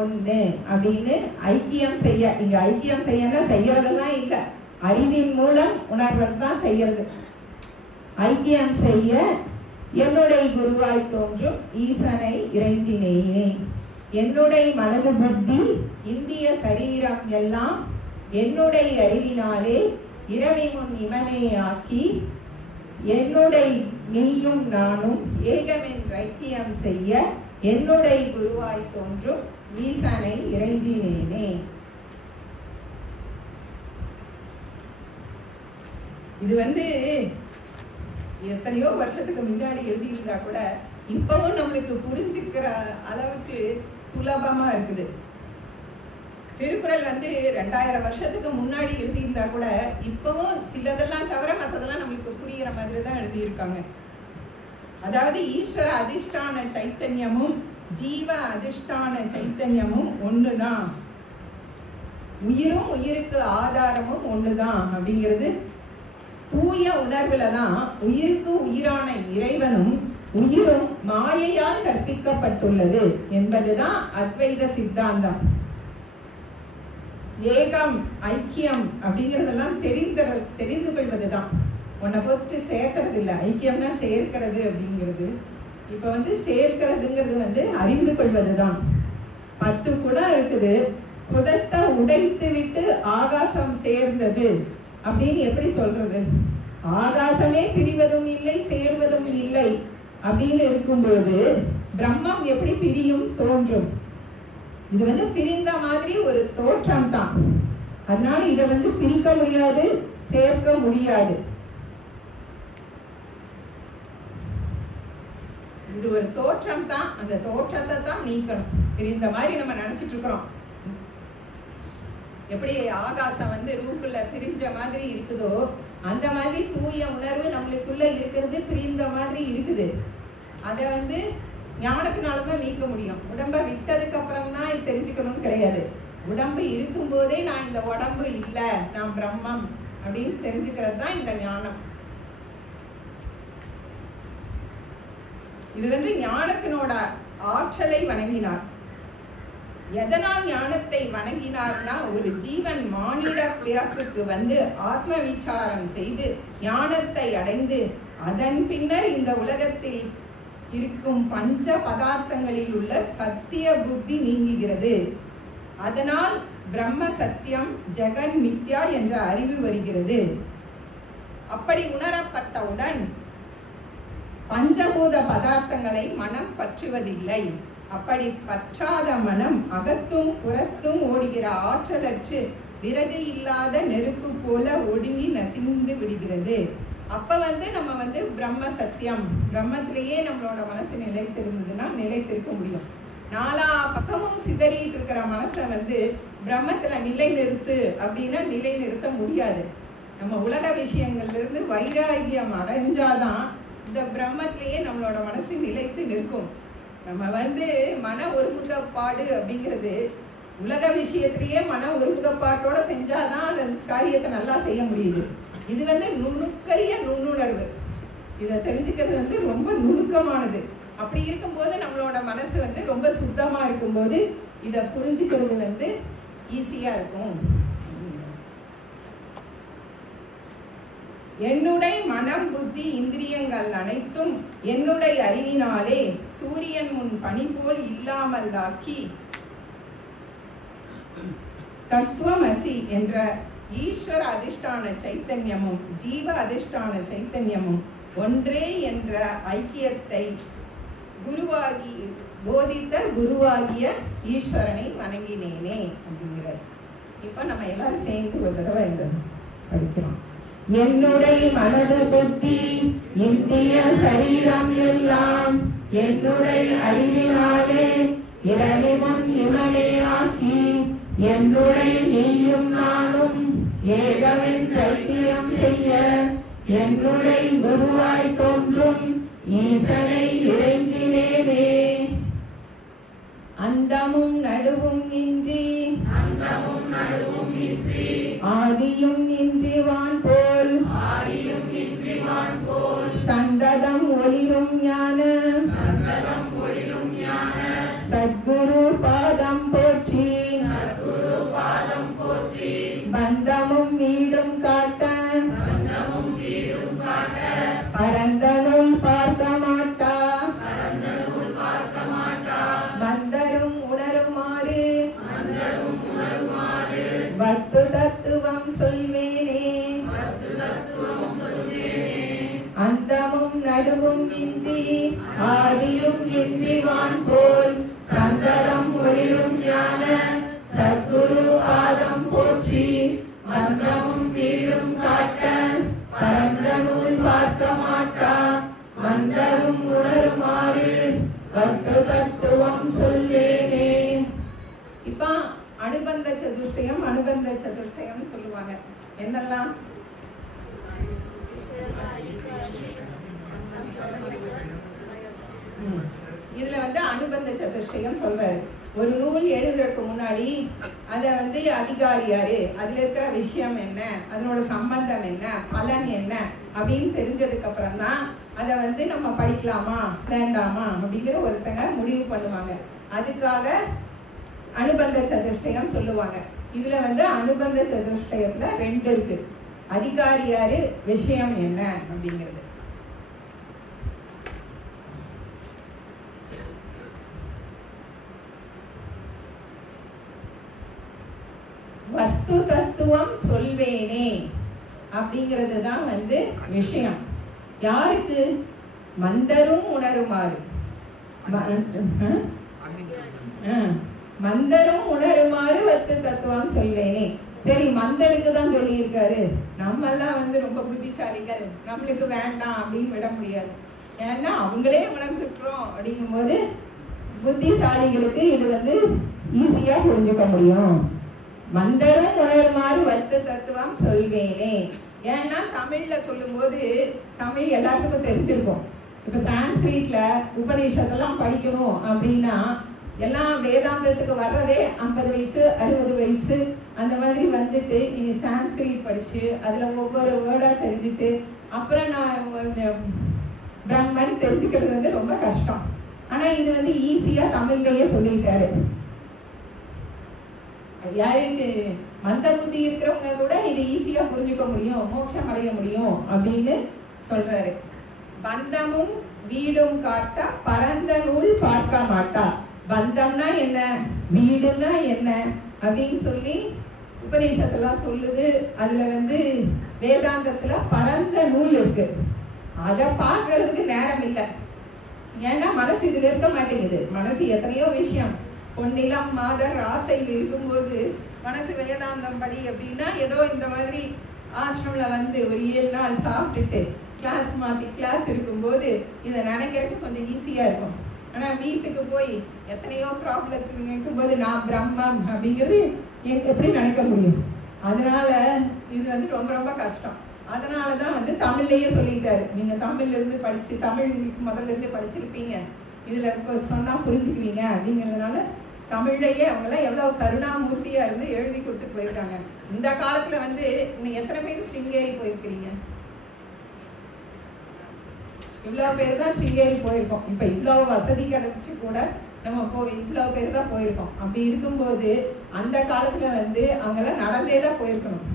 ஒண்ணு அப்படின்னு ஐக்கியம் செய்ய. இங்க ஐக்கியம் செய்யனா செய்யறதெல்லாம் இல்ல, அறிவின் மூலம் உணர்வதுதான் செய்யறது. ஐக்கியம் செய்ய என்னுடைய குருவாய் தோன்றும் ஈசனை இறைஞ்சினேனே. என்னுடைய மனது புத்தி இந்திய சரீரம் எல்லாம் என்னுடைய அறிவினாலே இரவி முன் இமனே ஆக்கி என்னுடைய நீயும் நானும் ஏகமென்று ஐக்கியம் செய்ய என்னுடைய குருவாய் தோன்றும் ஈசனை இறைஞ்சினேனே. இது வந்து எத்தனையோ வருஷத்துக்கு முன்னாடி எழுதியிருந்தா கூட இப்பவும் நம்மளுக்கு புரிஞ்சுக்கிற அளவுக்கு சுலபமா இருக்குது. திருக்குறள் வந்து 2000 வருஷத்துக்கு முன்னாடி எழுதியிருந்தா கூட இப்பவும் சிலதெல்லாம் தவிர மற்றதெல்லாம் நம்மளுக்கு புரிகிற மாதிரி தான் எழுதியிருக்காங்க. அதாவது ஈஸ்வர அதிஷ்டான சைத்தன்யமும் ஜீவ அதிஷ்டான சைத்தன்யமும் ஒண்ணுதான். உயிரும் உயிருக்கு ஆதாரமும் ஒண்ணுதான் அப்படிங்கிறது தூய உணர்வுலதான் உயிருக்கு உயிரான இறைவனும் உயிரும் மாயையால் கற்பிக்கப்பட்டுள்ளது என்பதுதான் அத்வைத சித்தாந்தம். ஏகம் ஐக்கியம் அப்படிங்கறதெல்லாம் தெரிந்து கொள்வதுதான். உன்னை பொறுத்து சேர்க்கறது இல்லை. ஐக்கியம்னா சேர்க்கிறது அப்படிங்கிறது. இப்ப வந்து சேர்க்கிறதுங்கிறது வந்து அறிந்து கொள்வதுதான். 10 குடம் இருக்குது, குடத்தை உடைத்து விட்டு ஆகாசம் சேர்ந்தது அப்படின்னு எப்படி சொல்றது? ஆகாசமே பிரிவதும் இல்லை சேர்வதும் இல்லை அப்படின்னு இருக்கும்போது பிரம்மம் எப்படி பிரியும் தோன்றும்? இது வந்து பிரிந்த மாதிரி ஒரு தோற்றம் தான். அதனால இதை வந்து பிரிக்க முடியாது, சேர்க்க முடியாது. இது ஒரு தோற்றம் தான். அந்த தோற்றத்தை தான் நீக்கணும். பிரிந்த மாதிரி நம்ம நினைச்சிட்டு இருக்கிறோம். எப்படி ஆகாசம் வந்து ரூக்குள்ள பிரிஞ்ச மாதிரி இருக்குதோ அந்த மாதிரி தூய உணர்வு நம்மளுக்குள்ள இருக்கிறது பிரிந்த மாதிரி இருக்குது. அதை வந்து ஞானத்தினாலதான் நீக்க முடியும். உடம்ப விட்டதுக்கு அப்புறம் தான் இது தெரிஞ்சுக்கணும்னு கிடையாது. உடம்பு இருக்கும் போதே நான் இந்த உடம்பு இல்ல, நான் பிரம்மம் அப்படின்னு தெரிஞ்சுக்கிறது தான் இந்த ஞானம். இது வந்து ஞானத்தினோட ஆற்றலை வணங்கினார். எதனால் ஞானத்தை வணங்கினார்னா, ஒரு ஜீவன் மானிட பிறப்புக்கு வந்து ஆத்ம விசாரம் செய்து ஞானத்தை அடைந்து அதன் பின்னர் இந்த உலகத்தில் இருக்கும் பஞ்ச பதார்த்தங்களில் உள்ள சத்திய புத்தி நீங்குகிறது. அதனால் பிரம்ம சத்தியம் ஜெகன் மித்யா என்ற அறிவு வருகிறது. அப்படி உணரப்பட்டவுடன் பஞ்சபூத பதார்த்தங்களை மனம் பற்றுவதில்லை. அப்படி பற்றாத மனம் அகத்தும் புறத்தும் ஓடுகிற ஆற்றலற்று விறகு இல்லாத நெருப்பு போல ஒடுங்கி நசிந்து விடுகிறது. அப்ப வந்து நம்ம வந்து பிரம்ம சத்தியம், பிரம்மத்திலேயே நம்மளோட மனசு நிலைத்திருந்ததுன்னா நிலைத்திருக்க முடியும். நாலா பக்கமும் சிதறிட்டு இருக்கிற மனசை வந்து பிரம்மத்துல நிலை நிறுத்து அப்படின்னா நிலை நிறுத்த முடியாது. நம்ம உலக விஷயங்கள்ல இருந்து வைராகியம் அடைஞ்சாதான் இந்த பிரம்மத்திலேயே நம்மளோட மனசு நிலைத்து நிற்கும். நம்ம வந்து மன ஒருமுகப்பாடு அப்படிங்கிறது உலக விஷயத்திலேயே மன ஒருமுகப்பாட்டோட செஞ்சாதான் அந்த காரியத்தை நல்லா செய்ய முடியுது. இது வந்து நுணுக்கரிய நுண்ணுணர்வு. இதை தெரிஞ்சுக்கிறது வந்து ரொம்ப நுணுக்கமானது. அப்படி இருக்கும்போது நம்மளோட மனசு வந்து ரொம்ப சுத்தமா இருக்கும்போது இதை புரிஞ்சுக்கிறது வந்து ஈஸியா இருக்கும். என்னுடைய மனம் புத்தி இந்திரியங்கள் அனைத்தும் என்னுடைய அறிவினாலே சூரியன் முன் பனி போல் இல்லாமல்லாக்கி தத்துவமசி என்ற ஈஸ்வர அதிஷ்டான சைத்தன்யமும் ஜீவ அதிஷ்டான சைத்தன்யமும் ஒன்றே என்ற ஐக்கியத்தை குருவாகி போதித்த குருவாகிய ஈஸ்வரனை வணங்கினேனே அப்படிங்கிறார். இப்ப நம்ம எல்லாரும் சேர்ந்து ஒரு தடவை இந்த படிக்கிறோம். என்னுடைய மனது புத்தி இந்திய சரீரம் எல்லாம் என்னுடைய அறிவினாலே இறைவன் இவனை ஆக்கி என்னுடைய நீயும் நானும் ஏகவின் ஐக்கியம் செய்ய என்னுடைய குருவாய் தோன்றும் ஈசனை இறைஞ்சினேனே. அந்தமும் நடுவும் இன்றி ஆதியும் இன்றி வான் போல் சந்ததம் ஒளிரும் ஞான சத்குரு பாதம் போற்றி பந்தமும் வீடும் காட்ட பரந்தனுள் பார்க்க மாட்டா மந்தரும் உணருமாறு வத்து தத்துவம் சொல்வேனே. அந்தமும் நடுவும் இன்றி ஆதியும் இன்றி வான் போல் சந்ததம் ஒளிரும் ஞான சத்குரு பாதம் போற்றி பந்தமும் வீடும் காட்ட பரந்தனுள் பார்க்க மாட்டா மந்தரும் உணருமாறு வத்து தத்துவம் சொல்வேனே. இப்ப அனுபந்த சதுஷ்டயம் அனுபந்த சதுஷ்டயம் சொல்லுவாங்க. என்னெல்லாம்? இதுல வந்து அனுபந்த சதுஷ்டயம் சொல்றாரு. ஒரு நூல் எழுதுறதுக்கு முன்னாடி அத வந்து அதிகாரி யாரு, அதுல இருக்கிற விஷயம் என்ன, அதனோட சம்பந்தம் என்ன, பலன் என்ன அப்படின்னு தெரிஞ்சதுக்கு அப்புறம் தான் அதை வந்து நம்ம படிக்கலாமா வேண்டாமா அப்படிங்கிற ஒருத்தங்க முடிவு பண்ணுவாங்க. அதுக்காக அனுபந்த சதுஷ்டயம் சொல்லுவாங்க. இதுல வந்து அனுபந்த சதுஷ்டயத்துல 2 இருக்கு. அதிகாரி யாரு, விஷயம் என்ன அப்படிங்கிறது. வஸ்து தத்துவம் சொல்வேனே அப்படிங்கிறது தான் வந்து விஷயம். யாருக்கு? மந்தரும் உணருமாறு. மந்தரும் உணருமாறு வஸ்து தத்துவம் சொல்வேனே. சரி, மந்தருக்கு தான் சொல்லி இருக்காரு. நம்ம எல்லாம் வந்து ரொம்ப புத்திசாலிகள், நம்மளுக்கு வேண்டாம் அப்படின்னு விட முடியாது. ஏன்னா அவங்களே உணர்ந்துக்கிறோம் அப்படிங்கும் போது புத்திசாலிகளுக்கு இது வந்து ஈஸியா புரிஞ்சுக்க முடியும். மந்தரும் உணருமாறு வஸ்து தத்துவம் சொல்வேனே. ஏன்னா தமிழ்ல சொல்லும் போது தமிழ் எல்லாத்துக்கும் தெரிஞ்சிருக்கும். இப்ப சான்ஸ்கிரிட்ல உபநிஷத்தெல்லாம் படிக்கணும் அப்படின்னா எல்லாம் வேதாந்தத்துக்கு வர்றதே 50 வயசு 60 வயசு அந்த மாதிரி வந்துட்டு நீங்க சான்ஸ்கிரிட் படிச்சு அதுல ஒவ்வொரு வேர்டா தெரிஞ்சுட்டு அப்புறம் நான் பிரம்மன் தெரிஞ்சுக்கிறது வந்து ரொம்ப கஷ்டம். ஆனா இது வந்து ஈஸியா தமிழ்லயே சொல்லிட்டாரு. யாருக்கு மந்த புத்தி இருக்கிறவங்க கூட இது ஈஸியா புரிஞ்சுக்க முடியும், மோட்சம் அடைய முடியும் அப்படின்னு சொல்றாரு. பந்தமும் வீடும் காட்டா பரந்த நூல் பார்க்க மாட்டா. பந்தம்னா என்ன, வீடுன்னா என்ன அப்படின்னு சொல்லி உபநிஷத்தெல்லாம் சொல்லுது. அதுல வேதாந்தத்துல பரந்த நூல் இருக்கு. அதை பார்க்கறதுக்கு நேரம் இல்லை. ஏன்னா மனசு இதுல இருக்க மாட்டேங்குது. மனசு எத்தனையோ விஷயம், பொன்னிலம் மாதர் ஆசையில் இருக்கும்போது மனசு வேதாந்தம் படி அப்படின்னா ஏதோ இந்த மாதிரி ஆசிரமில் ஒரு 7 நாள் சாப்பிட்டுட்டு கிளாஸ் மாற்றி கிளாஸ் இருக்கும்போது இதை நினைக்கிறதுக்கு கொஞ்சம் ஈஸியா இருக்கும். ஆனா வீட்டுக்கு போய் எத்தனையோ ப்ராப்ளம்ஸ் இருக்கும்போது நான் பிரம்மம் அப்படிங்கிறது எப்படி நினைக்க முடியும்? அதனால இது ரொம்ப ரொம்ப கஷ்டம். அதனாலதான் தமிழ்லயே சொல்லிட்டாரு. நீங்க தமிழ்ல இருந்து படிச்சு, தமிழ் முதல்ல இருந்து படிச்சிருப்பீங்க, இதுல சொன்னா புரிஞ்சுக்குவீங்க அப்படிங்கிறதுனால தமிழ்லயே அவங்கெல்லாம் எவ்வளவு கருணாமூர்த்தியா இருந்து எழுதி கொடுத்துட்டு போயிருக்காங்க. இந்த காலத்துல இன்னும் எத்தனை பேர் சிங்கேரி போயிருக்கிறீங்க? இவ்வளவு பேர் தான் சிங்கேரி போயிருக்கோம். இப்ப இவ்வளவு வசதி கிடைச்சு கூட நம்ம இவ்வளவு பேர் தான் போயிருக்கோம். அப்படி இருக்கும்போது அந்த காலத்துல அவங்கெல்லாம் நடந்தே தான் போயிருக்கணும்.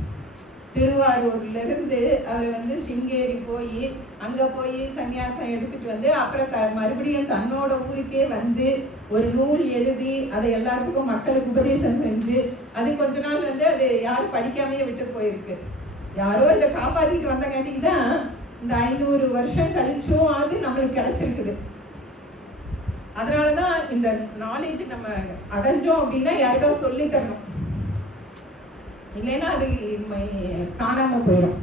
திருவாரூர்ல இருந்து அவர் சிங்கேரி போய் அங்க போய் சன்னியாசம் எடுத்துட்டு அப்புறம் மறுபடியும் தன்னோட ஊருக்கே ஒரு நூல் எழுதி அதை எல்லாத்துக்கும் மக்களுக்கு உபதேசம் செஞ்சு அது கொஞ்ச நாள் அது யாரும் படிக்காமையே விட்டு போயிருக்கு. யாரோ இதை காப்பாத்திட்டு வந்தங்காட்டிதான் இந்த 500 வருஷம் கழிச்சும் அது நம்மளுக்கு கிடைச்சிருக்குது. அதனாலதான் இந்த நாலேஜ் நம்ம அடைஞ்சோம் அப்படின்னா யாருக்காவது சொல்லி தரணும், இல்லைன்னா அது காணாம போயிடும்.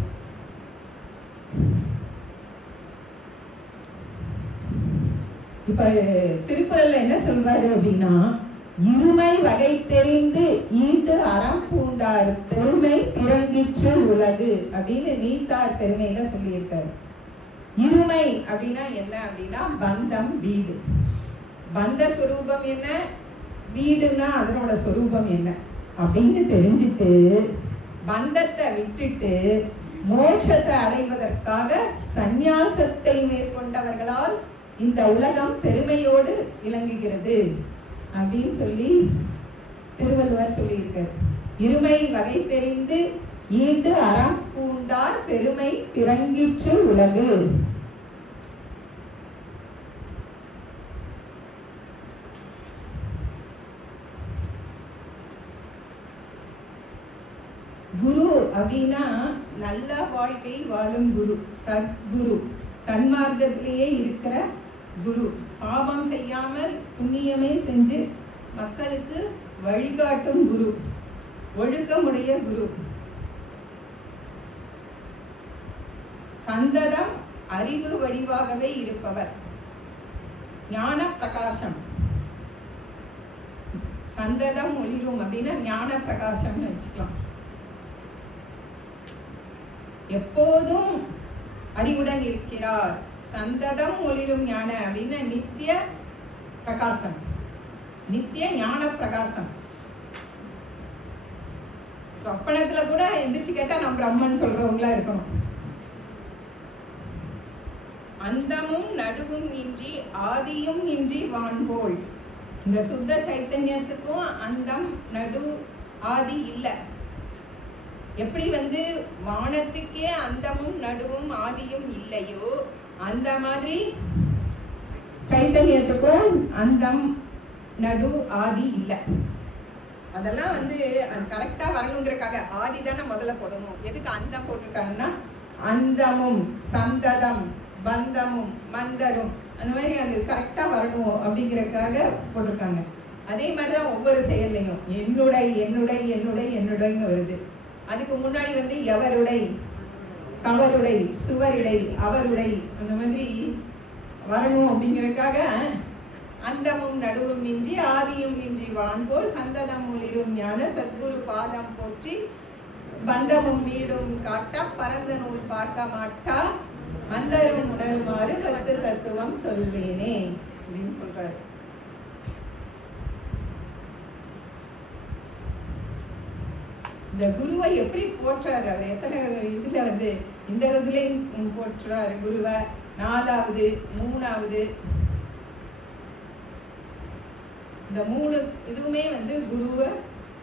இப்ப திருக்குறள்ல என்ன சொல்றாரு அப்படின்னா, இருமை வகை தெரிந்து ஈண்டு அறம் பூண்டார் பெருமை பிறங்கிற்று உலகு அப்படின்னு நீத்தார் பெருமையில சொல்லியிருக்காரு. இருமை அப்படின்னா என்ன அப்படின்னா பந்தம், வீடு. பந்த சொரூபம் என்ன, வீடுன்னா அதனோட சொரூபம் என்ன அப்படின்னு தெரிஞ்சுட்டு பந்தத்தை விட்டுட்டு மோட்சத்தை அடைவதற்காக சந்நியாசத்தை மேற்கொண்டவர்களால் இந்த உலகம் பெருமையோடு விளங்குகிறது அப்படின்னு சொல்லி திருவள்ளுவர் சொல்லியிருக்கார். இருமை வகை தெரிந்து ஈண்டு அறம் பூண்டார் பெருமை பிறங்கிற்று உலகு. குரு அப்படின்னா நல்ல வாழ்க்கை வாழும் குரு, சத்குரு, சன்மார்க்கத்திலேயே இருக்கிற குரு. பாவம் செய்யாமல் புண்ணியமே செஞ்சு மக்களுக்கு வழிகாட்டும் குரு, ஒழுக்கமுடைய குரு. சந்ததம் அறிவு வடிவாகவே இருப்பவர், ஞான பிரகாசம். சந்ததம் ஒளிரும் அப்படின்னா ஞான பிரகாசம்னு வச்சுக்கலாம். எப்போதும் அறிவுடன் இருக்கிறார். சந்ததம் ஒளிரும் ஞான அப்படின்னா நித்திய பிரகாசம், நித்திய ஞான பிரகாசம். சொப்பனத்துல கூட எந்திரிச்சு கேட்டா நம்ம பிரம்மன் சொல்றவங்களா இருக்கணும். அந்தமும் நடுவும் இன்றி ஆதியும் இன்றி வான்போல். இந்த சுத்த சைத்தன்யத்துக்கும் அந்தம் நடு ஆதி இல்லை. எப்படி வானத்துக்கே அந்தமும் நடுவும் ஆதியும் இல்லையோ அந்த மாதிரி சைத்தன்யத்துக்கும் அந்தம் நடு ஆதி இல்லை. அதெல்லாம் அது கரெக்டா வரணுங்கிறதுக்காக ஆதி தானே முதல்ல போடணும். எதுக்கு அந்தம் போட்டிருக்காங்கன்னா அந்தமும் சந்ததம் பந்தமும் மந்தரும் அந்த மாதிரி அது கரெக்டா வரணும் அப்படிங்கறதுக்காக போட்டிருக்காங்க. அதே மாதிரிதான் ஒவ்வொரு செயல்லையும் என்னுடை என்னுடை என்னுடை என்னுடைன்னு வருது. அதுக்கு முன்னாடி எவருடை, கவருடை, சுவருடை, அவருடை அந்த மாதிரி வரணும் அப்படிங்கறதுக்காக அந்தமும் நடுவும் இன்றி ஆதியும் இன்றி வான்போல் சந்ததம் ஒளிரும் ஞான சத்குரு பாதம் போற்றி பந்தமும் வீடும் காட்டா பரந்த நூல் பார்க்க மாட்டா மந்தரும் உணருமாறு 10 தத்துவம் சொல்வேனே அப்படின்னு சொல்றாரு. இந்த குருவை எப்படி போற்றாரு அவர்? எத்தனை இதுல இந்த இதுலயும் போற்றாரு குருவை. 4வது 3வது இந்த 3 இதுவுமே குருவை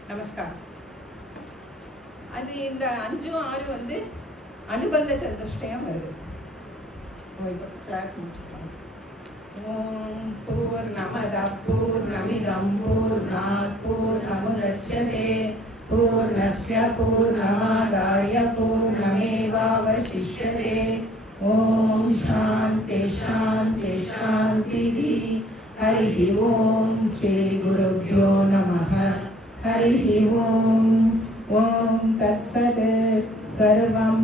நமஸ்காரம். அது இந்த 5 6 வந்து அனுபந்த சதுஷ்டயம் வருது. இப்போ கிளாஸ் முடிச்சுக்கலாம். ஓம் பூர்ணமத பூர்ணமிதம் பூர்ணாத் பூர்ணமுதச்யதே பூர்ணஸ்ய பூர்ணமாதாய பூர்ணமேவாவசிஷ்யதே. ஓம் சாந்தி சாந்தி சாந்தி. ஹரி ஓம் ஸ்ரீ குருப்யோ நமः. ஹரி ஓம். ஓம் தத்சத். சர்வம்